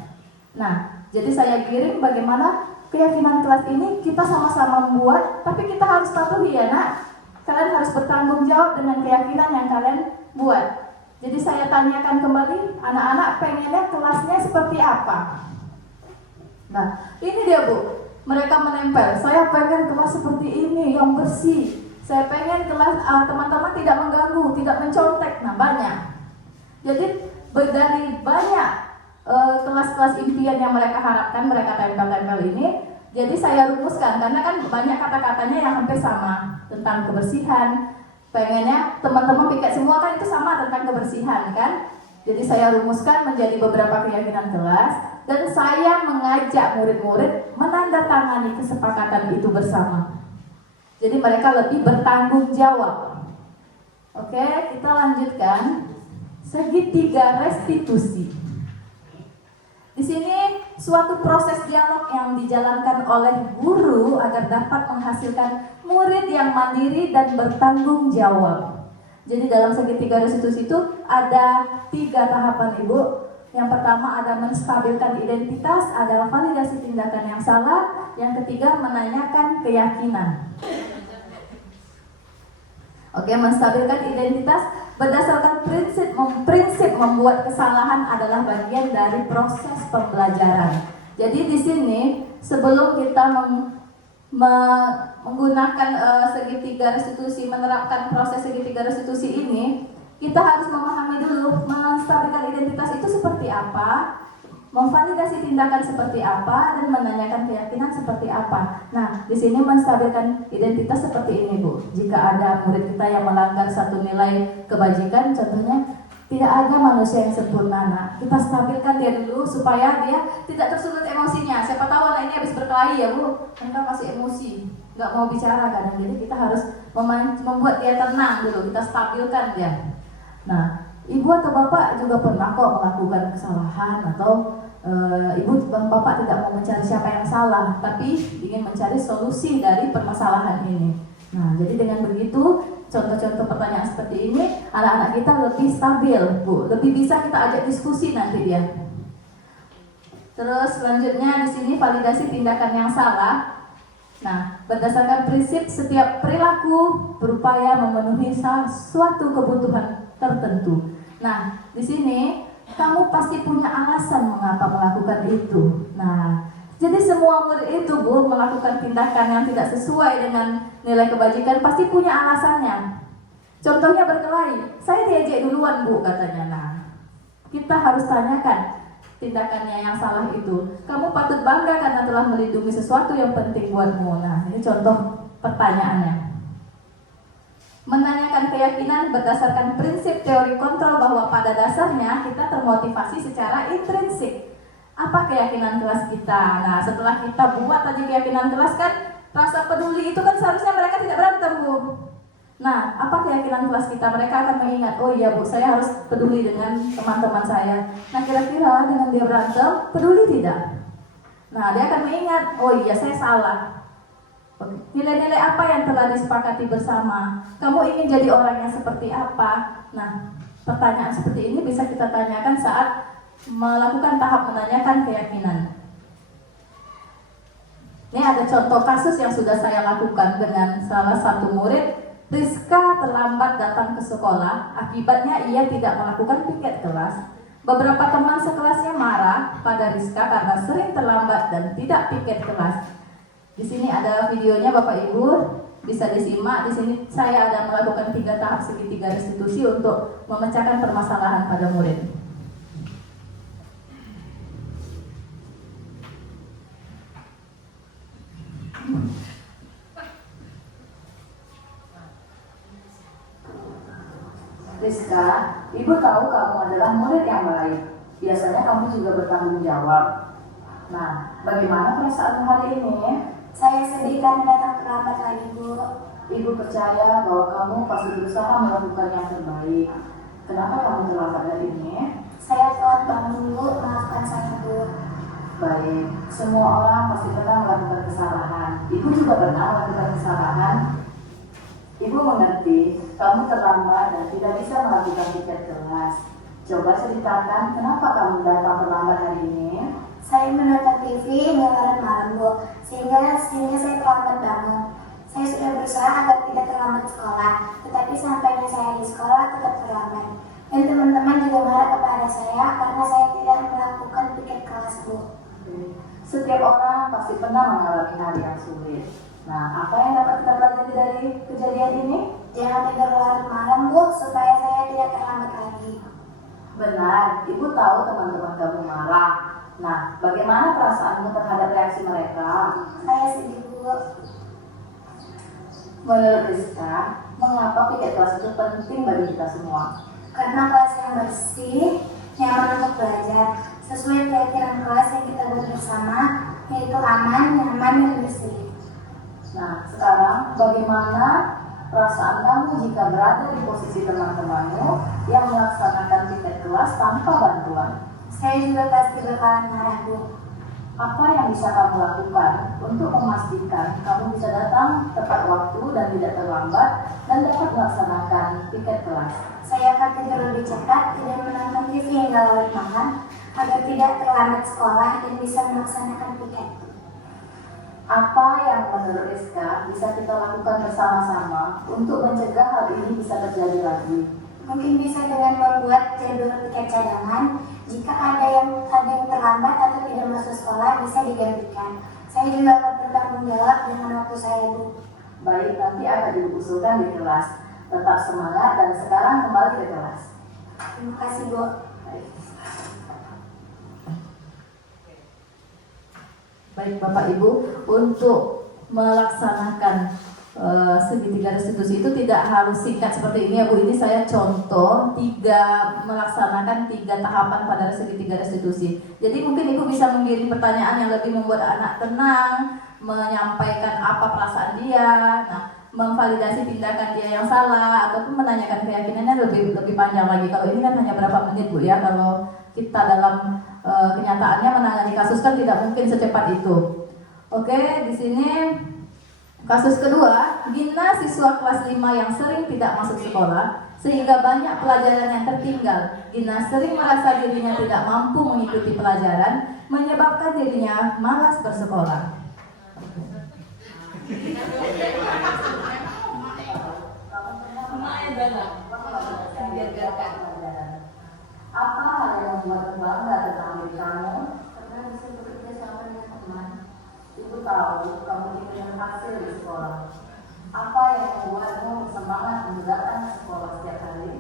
Nah, jadi saya kirim bagaimana keyakinan kelas ini kita sama-sama membuat, tapi kita harus patuhi ya nak. Kalian harus bertanggung jawab dengan keyakinan yang kalian buat. Jadi saya tanyakan kembali, anak-anak pengennya kelasnya seperti apa? Nah, ini dia Bu. Mereka menempel, saya pengen kelas seperti ini, yang bersih. Saya pengen kelas teman-teman tidak mengganggu, tidak mencontek. Nah, banyak. Jadi dari banyak kelas-kelas impian yang mereka harapkan, mereka tempel-tempel ini. Jadi saya rumuskan, karena kan banyak kata-katanya yang hampir sama tentang kebersihan. Pengennya teman-teman piket semua kan itu sama tentang kebersihan kan. Jadi saya rumuskan menjadi beberapa keyakinan kelas. Dan saya mengajak murid-murid menandatangani kesepakatan itu bersama. Jadi mereka lebih bertanggung jawab. Oke, kita lanjutkan. Segitiga restitusi. Di sini suatu proses dialog yang dijalankan oleh guru agar dapat menghasilkan murid yang mandiri dan bertanggung jawab. Jadi dalam segitiga restitusi itu ada 3 tahapan Ibu. Yang pertama ada menstabilkan identitas, ada validasi tindakan yang salah. Yang ketiga menanyakan keyakinan. Oke, menstabilkan identitas berdasarkan prinsip membuat kesalahan adalah bagian dari proses pembelajaran. Jadi di sini sebelum kita menggunakan segitiga restitusi, menerapkan proses segitiga restitusi ini, kita harus memahami dulu menstabilkan identitas itu seperti apa, memvalidasi tindakan seperti apa, dan menanyakan keyakinan seperti apa. Nah, di sini menstabilkan identitas seperti ini, Bu. Jika ada murid kita yang melanggar satu nilai kebajikan, contohnya tidak ada manusia yang sempurna. Nah, kita stabilkan dia dulu supaya dia tidak tersulut emosinya. Siapa tahu anak ini habis berkelahi ya, Bu. Mereka pasti emosi, nggak mau bicara kadang. Jadi kita harus membuat dia tenang dulu. Kita stabilkan dia. Nah, ibu atau bapak juga pernah kok melakukan kesalahan atau ibu dan bapak tidak mau mencari siapa yang salah, tapi ingin mencari solusi dari permasalahan ini. Nah, jadi dengan begitu, contoh-contoh pertanyaan seperti ini, anak-anak kita lebih stabil, Bu. Lebih bisa kita ajak diskusi nanti dia. Terus selanjutnya di sini validasi tindakan yang salah. Nah, berdasarkan prinsip setiap perilaku berupaya memenuhi suatu kebutuhan tertentu. Nah, di sini kamu pasti punya alasan mengapa melakukan itu. Nah, jadi semua murid itu, Bu, melakukan tindakan yang tidak sesuai dengan nilai kebajikan pasti punya alasannya. Contohnya berkelahi, saya diajak duluan, Bu, katanya. Nah, kita harus tanyakan tindakannya yang salah itu. Kamu patut bangga karena telah melindungi sesuatu yang penting buatmu. Nah, ini contoh pertanyaannya. Menanyakan keyakinan berdasarkan prinsip teori kontrol bahwa pada dasarnya kita termotivasi secara intrinsik. Apa keyakinan kelas kita? Nah, setelah kita buat tadi keyakinan kelas kan, rasa peduli itu kan seharusnya mereka tidak berantem, Bu. Nah, apa keyakinan kelas kita? Mereka akan mengingat, oh iya Bu, saya harus peduli dengan teman-teman saya. Nah, kira-kira dengan dia berantem, peduli tidak? Nah, dia akan mengingat, oh iya saya salah. Nilai-nilai apa yang telah disepakati bersama? Kamu ingin jadi orang yang seperti apa? Nah, pertanyaan seperti ini bisa kita tanyakan saat melakukan tahap menanyakan keyakinan. Ini ada contoh kasus yang sudah saya lakukan dengan salah satu murid. Rizka terlambat datang ke sekolah, akibatnya ia tidak melakukan piket kelas. Beberapa teman sekelasnya marah pada Rizka karena sering terlambat dan tidak piket kelas. Di sini ada videonya Bapak Ibu, bisa disimak. Di sini saya ada melakukan 3 tahap segitiga restitusi untuk memecahkan permasalahan pada murid. Rizka, Ibu tahu kamu adalah murid yang baik. Biasanya kamu juga bertanggung jawab. Nah, bagaimana perasaanmu hari ini? Saya sedih karena datang terlambat lagi, Bu. Ibu percaya bahwa kamu pasti berusaha melakukan yang terbaik. Kenapa kamu terlambat hari ini? Saya telat bangun, Bu. Maafkan saya, Bu. Baik, semua orang pasti pernah melakukan kesalahan. Ibu juga pernah melakukan kesalahan. Ibu mengerti, kamu terlambat dan tidak bisa melakukan tiket kelas. Coba ceritakan kenapa kamu datang terlambat hari ini? Saya menonton TV melarat malam, Bu. Sehingga saya terlambat bangun. Saya sudah berusaha agar tidak terlambat sekolah, tetapi sampainya saya di sekolah tetap terlambat. Dan teman-teman juga marah kepada saya karena saya tidak melakukan tiket kelas, Bu. Setiap orang pasti pernah mengalami hal yang sulit. Nah, apa yang dapat kita pelajari dari kejadian ini? Jangan tidur larut malam, Bu, supaya saya tidak terlambat lagi. Benar, ibu tahu teman-teman kamu marah. Nah, bagaimana perasaanmu terhadap reaksi mereka? Saya sedih, Bu. Menurut Rizka, mengapa piket kelas itu penting bagi kita semua? Karena kelas yang bersih, nyaman untuk belajar, sesuai keyakinan kelas yang kita buat bersama, yaitu aman, nyaman, dan bersih. Nah, sekarang bagaimana perasaan kamu jika berada di posisi teman-temanmu yang melaksanakan piket kelas tanpa bantuan? Saya juga pasti bakalan marah, Bu. Apa yang bisa kamu lakukan untuk memastikan kamu bisa datang tepat waktu dan tidak terlambat dan dapat melaksanakan piket kelas? Saya akan tidur lebih cepat, tidak menonton TV hingga larut malam, agar tidak terlambat sekolah dan bisa melaksanakan piket. Apa yang menurut Rizka bisa kita lakukan bersama-sama untuk mencegah hal ini bisa terjadi lagi? Mungkin bisa dengan membuat jadwal piket cadangan. Jika ada yang terlambat atau tidak masuk sekolah, bisa digantikan. Saya juga akan bertanggung jawab dengan waktu saya, Bu. Baik, nanti akan diusulkan di kelas. Tetap semangat dan sekarang kembali ke kelas. Terima kasih, Bu. Baik Bapak Ibu, untuk melaksanakan segitiga restitusi itu tidak harus singkat seperti ini ya Bu. Ini saya contoh melaksanakan 3 tahapan pada segitiga restitusi. Jadi mungkin Ibu bisa mengirim pertanyaan yang lebih membuat anak tenang, menyampaikan apa perasaan dia, memvalidasi tindakan dia yang salah, ataupun menanyakan keyakinannya lebih panjang lagi. Kalau ini kan hanya berapa menit Bu ya. Kalau kita dalam kenyataannya menangani kasus kan tidak mungkin secepat itu. Oke, di sini kasus kedua, Gina siswa kelas 5 yang sering tidak masuk sekolah sehingga banyak pelajaran yang tertinggal. Gina sering merasa dirinya tidak mampu mengikuti pelajaran, menyebabkan dirinya malas bersekolah. Apa hal yang membuat bangga tentang diri kamu? Karena bisa bekerja sama dengan teman. Ibu tahu kamu ingin berhasil di sekolah. Apa yang membuatmu bersemangat untuk datang ke sekolah setiap hari?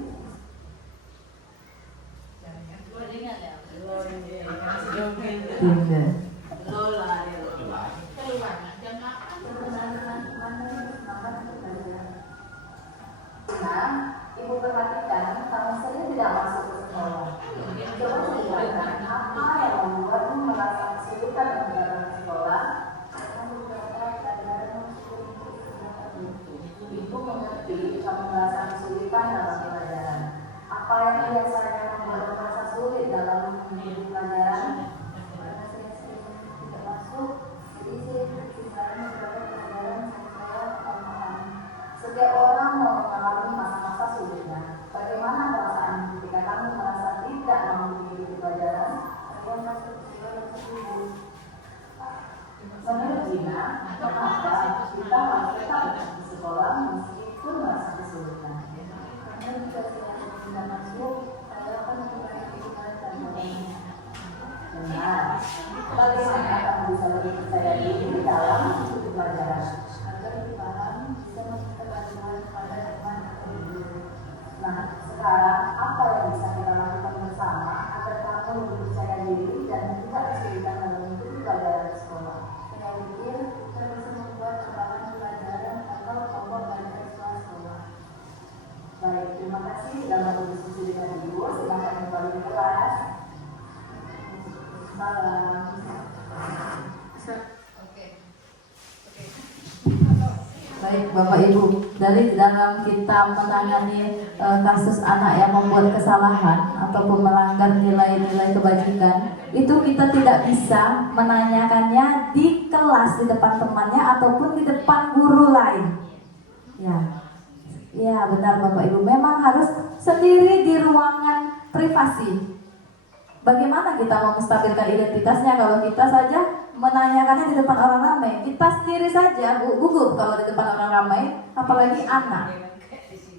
Ibu perhatikan kamu sering tidak masuk ke sekolah. Coba ceritakan apa yang membuatmu merasa kesulitan untuk datang ke sekolah. Ibu mengerti kamu merasa kesulitan dalam pelajaran. Apa yang biasanya membuat merasa sulit dalam mengikuti pelajaran? Karena saya sering tidak masuk, jadi saya sisanya beberapa pelajaran saya paham. Setiap orang mengalami masa-masa sulitnya. Bagaimana perasaan ketika kamu merasa tidak mau mengikuti pelajaran? Saya merasa kecewa. Menurut Gina, kenapa kita harus tetap di sekolah meskipun merasa kesulitan? Karena jika saya tidak masuk, saya akan memperbaiki pelajaran. Benar. Bagaimana kamu bisa lebih percaya diri dalam mengikuti pelajaran? Agar lebih paham, bisa meminta bantuan kepada teman atau guru. Nah, sekarang apa yang bisa kita lakukan bersama agar kamu lebih percaya diri dan tidak kesulitan dalam mengikuti pelajaran di sekolah? Saya pikir kita bisa membuat lapangan pelajaran atau kelompok belajar sekolah. Baik, terima kasih sudah berdiskusi dengan Baik Bapak Ibu, dari dalam kita menangani kasus anak yang membuat kesalahan ataupun melanggar nilai-nilai kebajikan, itu kita tidak bisa menanyakannya di kelas di depan temannya ataupun di depan guru lain. Ya benar Bapak Ibu, memang harus sendiri di ruangan privasi. Bagaimana kita mau menstabilkan identitasnya kalau kita saja menanyakannya di depan orang ramai? Kita sendiri saja gugup kalau di depan orang ramai, apalagi anak.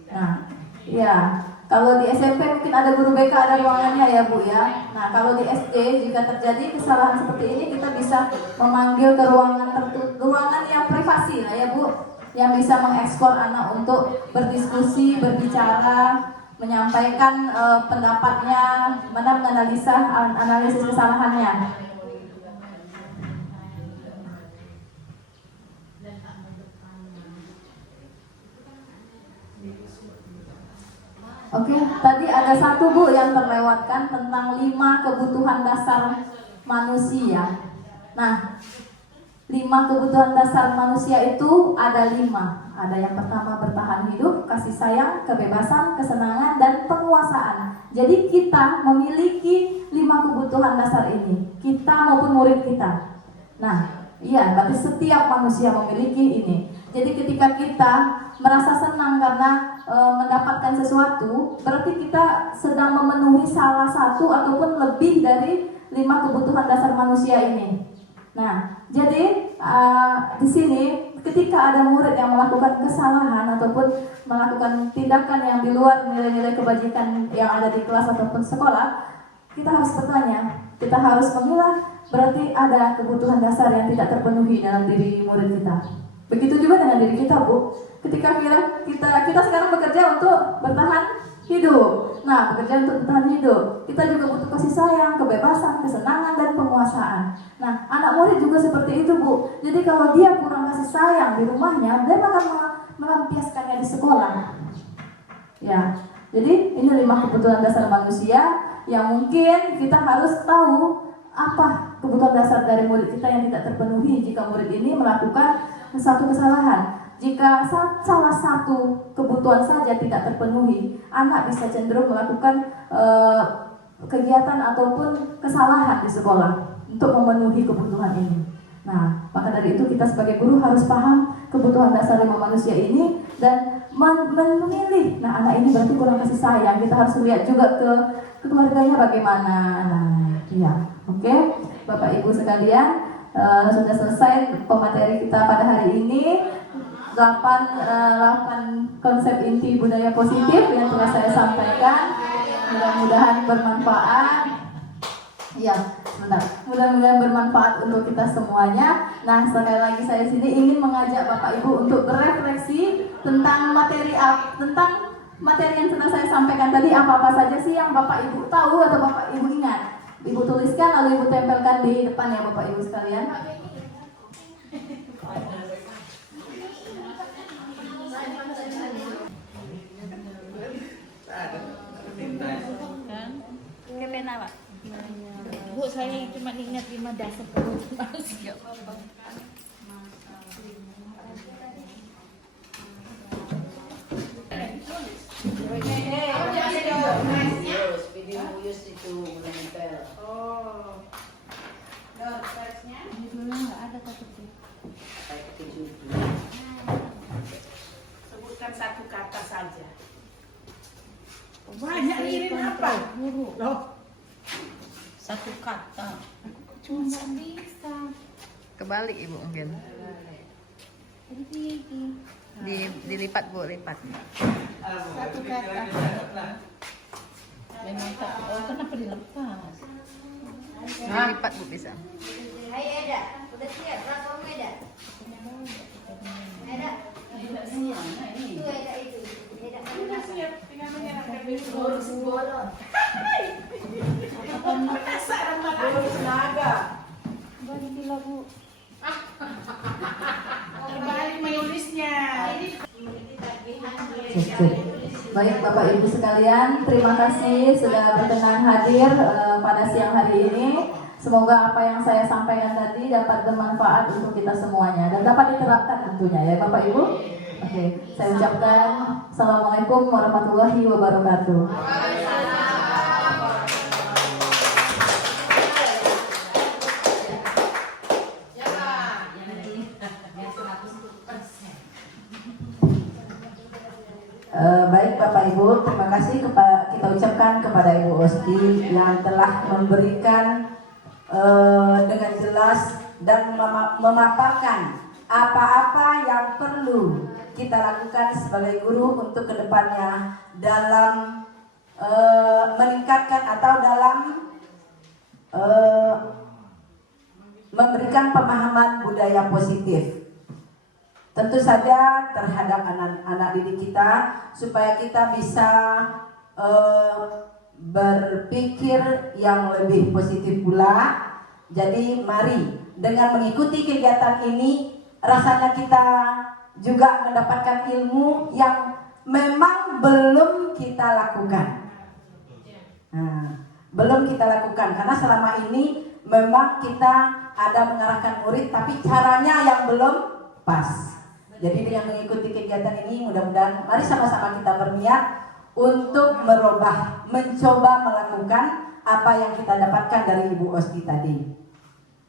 Nah, ya, kalau di SMP mungkin ada guru BK, ada ruangannya ya Bu ya. Nah, kalau di SD jika terjadi kesalahan seperti ini, kita bisa memanggil ke ruangan tertutup, ruangan yang privasi lah ya Bu, yang bisa mengekspor anak untuk berdiskusi, berbicara, menyampaikan pendapatnya, menganalisa analisis kesalahannya. Oke, tadi ada satu Bu yang terlewatkan tentang 5 kebutuhan dasar manusia. Nah, 5 kebutuhan dasar manusia itu ada 5. Ada yang pertama bertahan hidup, kasih sayang, kebebasan, kesenangan, dan penguasaan. Jadi kita memiliki 5 kebutuhan dasar ini, kita maupun murid kita. Nah, iya, berarti setiap manusia memiliki ini. Jadi ketika kita merasa senang karena mendapatkan sesuatu, berarti kita sedang memenuhi salah satu ataupun lebih dari 5 kebutuhan dasar manusia ini. Nah, jadi di sini ketika ada murid yang melakukan kesalahan ataupun melakukan tindakan yang di luar nilai-nilai kebajikan yang ada di kelas ataupun sekolah, kita harus bertanya, kita harus memilah, berarti ada kebutuhan dasar yang tidak terpenuhi dalam diri murid kita. Begitu juga dengan diri kita, Bu. Ketika kita sekarang bekerja untuk bertahan hidup. Nah, bekerja untuk bertahan hidup, kita juga butuh kasih sayang, kebebasan, kesenangan, dan penguasaan. Nah, anak murid juga seperti itu, Bu. Jadi kalau dia kurang kasih sayang di rumahnya, dia akan melampiaskannya di sekolah. Ya, jadi ini 5 kebutuhan dasar manusia yang mungkin kita harus tahu apa kebutuhan dasar dari murid kita yang tidak terpenuhi jika murid ini melakukan satu kesalahan. Jika salah satu kebutuhan saja tidak terpenuhi, anak bisa cenderung melakukan kegiatan ataupun kesalahan di sekolah untuk memenuhi kebutuhan ini. Nah, maka dari itu kita sebagai guru harus paham kebutuhan dasar 5 manusia ini dan memilih. Nah, anak ini berarti kurang kasih sayang. Kita harus lihat juga ke keluarganya bagaimana. Nah, iya, oke, Bapak Ibu sekalian. Sudah selesai pemateri kita pada hari ini. 8 konsep inti budaya positif yang telah saya sampaikan. Mudah-mudahan bermanfaat. Ya, sebentar. Mudah-mudahan bermanfaat untuk kita semuanya. Nah, sekali lagi saya sini ingin mengajak Bapak Ibu untuk berefleksi tentang materi yang sudah saya sampaikan tadi. Apa-apa saja sih yang Bapak Ibu tahu atau Bapak Ibu ingat? Ibu tuliskan lalu Ibu tempelkan di depan ya Bapak Ibu sekalian. Bu, saya cuma ingat 5 dasar kebutuhan manusia. Sebutkan satu kata saja. Banyak ngirim apa? Loh, Satu kata. Cuma nggak bisa. Kebalik Ibu mungkin. Dilipat Bu, lipat. Satu kata. Memang tak. Oh, kenapa dilepas? Dilipat Bu bisa. Hai Eda, udah siap rapormu Eda? Eda? Itu Eda itu. Eda udah siap, tinggal menyerahkan ngurus bolon. Masa anak ngurus naga. Bagi bila Bu. Kembali menulisnya. Baik Bapak Ibu sekalian, terima kasih sudah berkenan hadir pada siang hari ini. Semoga apa yang saya sampaikan tadi dapat bermanfaat untuk kita semuanya dan dapat diterapkan tentunya ya Bapak Ibu. Oke, saya ucapkan Assalamualaikum warahmatullahi wabarakatuh. Baik Bapak Ibu, terima kasih kita ucapkan kepada Ibu Osti yang telah memberikan dengan jelas dan memaparkan apa-apa yang perlu kita lakukan sebagai guru untuk kedepannya dalam meningkatkan atau dalam memberikan pemahaman budaya positif. Tentu saja terhadap anak-anak didik kita supaya kita bisa berpikir yang lebih positif pula. Jadi mari dengan mengikuti kegiatan ini rasanya kita juga mendapatkan ilmu yang memang belum kita lakukan. Belum kita lakukan karena selama ini memang kita ada mengarahkan murid tapi caranya yang belum pas. Jadi dengan mengikuti kegiatan ini mudah-mudahan mari sama-sama kita berniat untuk merubah, mencoba melakukan apa yang kita dapatkan dari Ibu Osti tadi.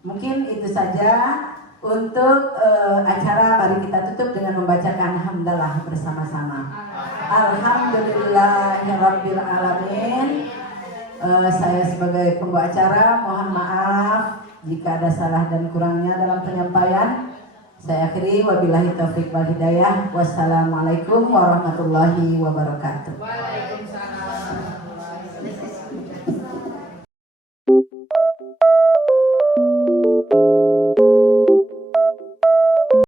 Mungkin itu saja untuk acara. Mari kita tutup dengan membacakan hamdalah bersama-sama. Alhamdulillahirabbil alamin. Saya sebagai pembawa acara mohon maaf jika ada salah dan kurangnya dalam penyampaian. Saya akhiri wabillahi taufiq wal hidayah. Wassalamualaikum warahmatullahi wabarakatuh.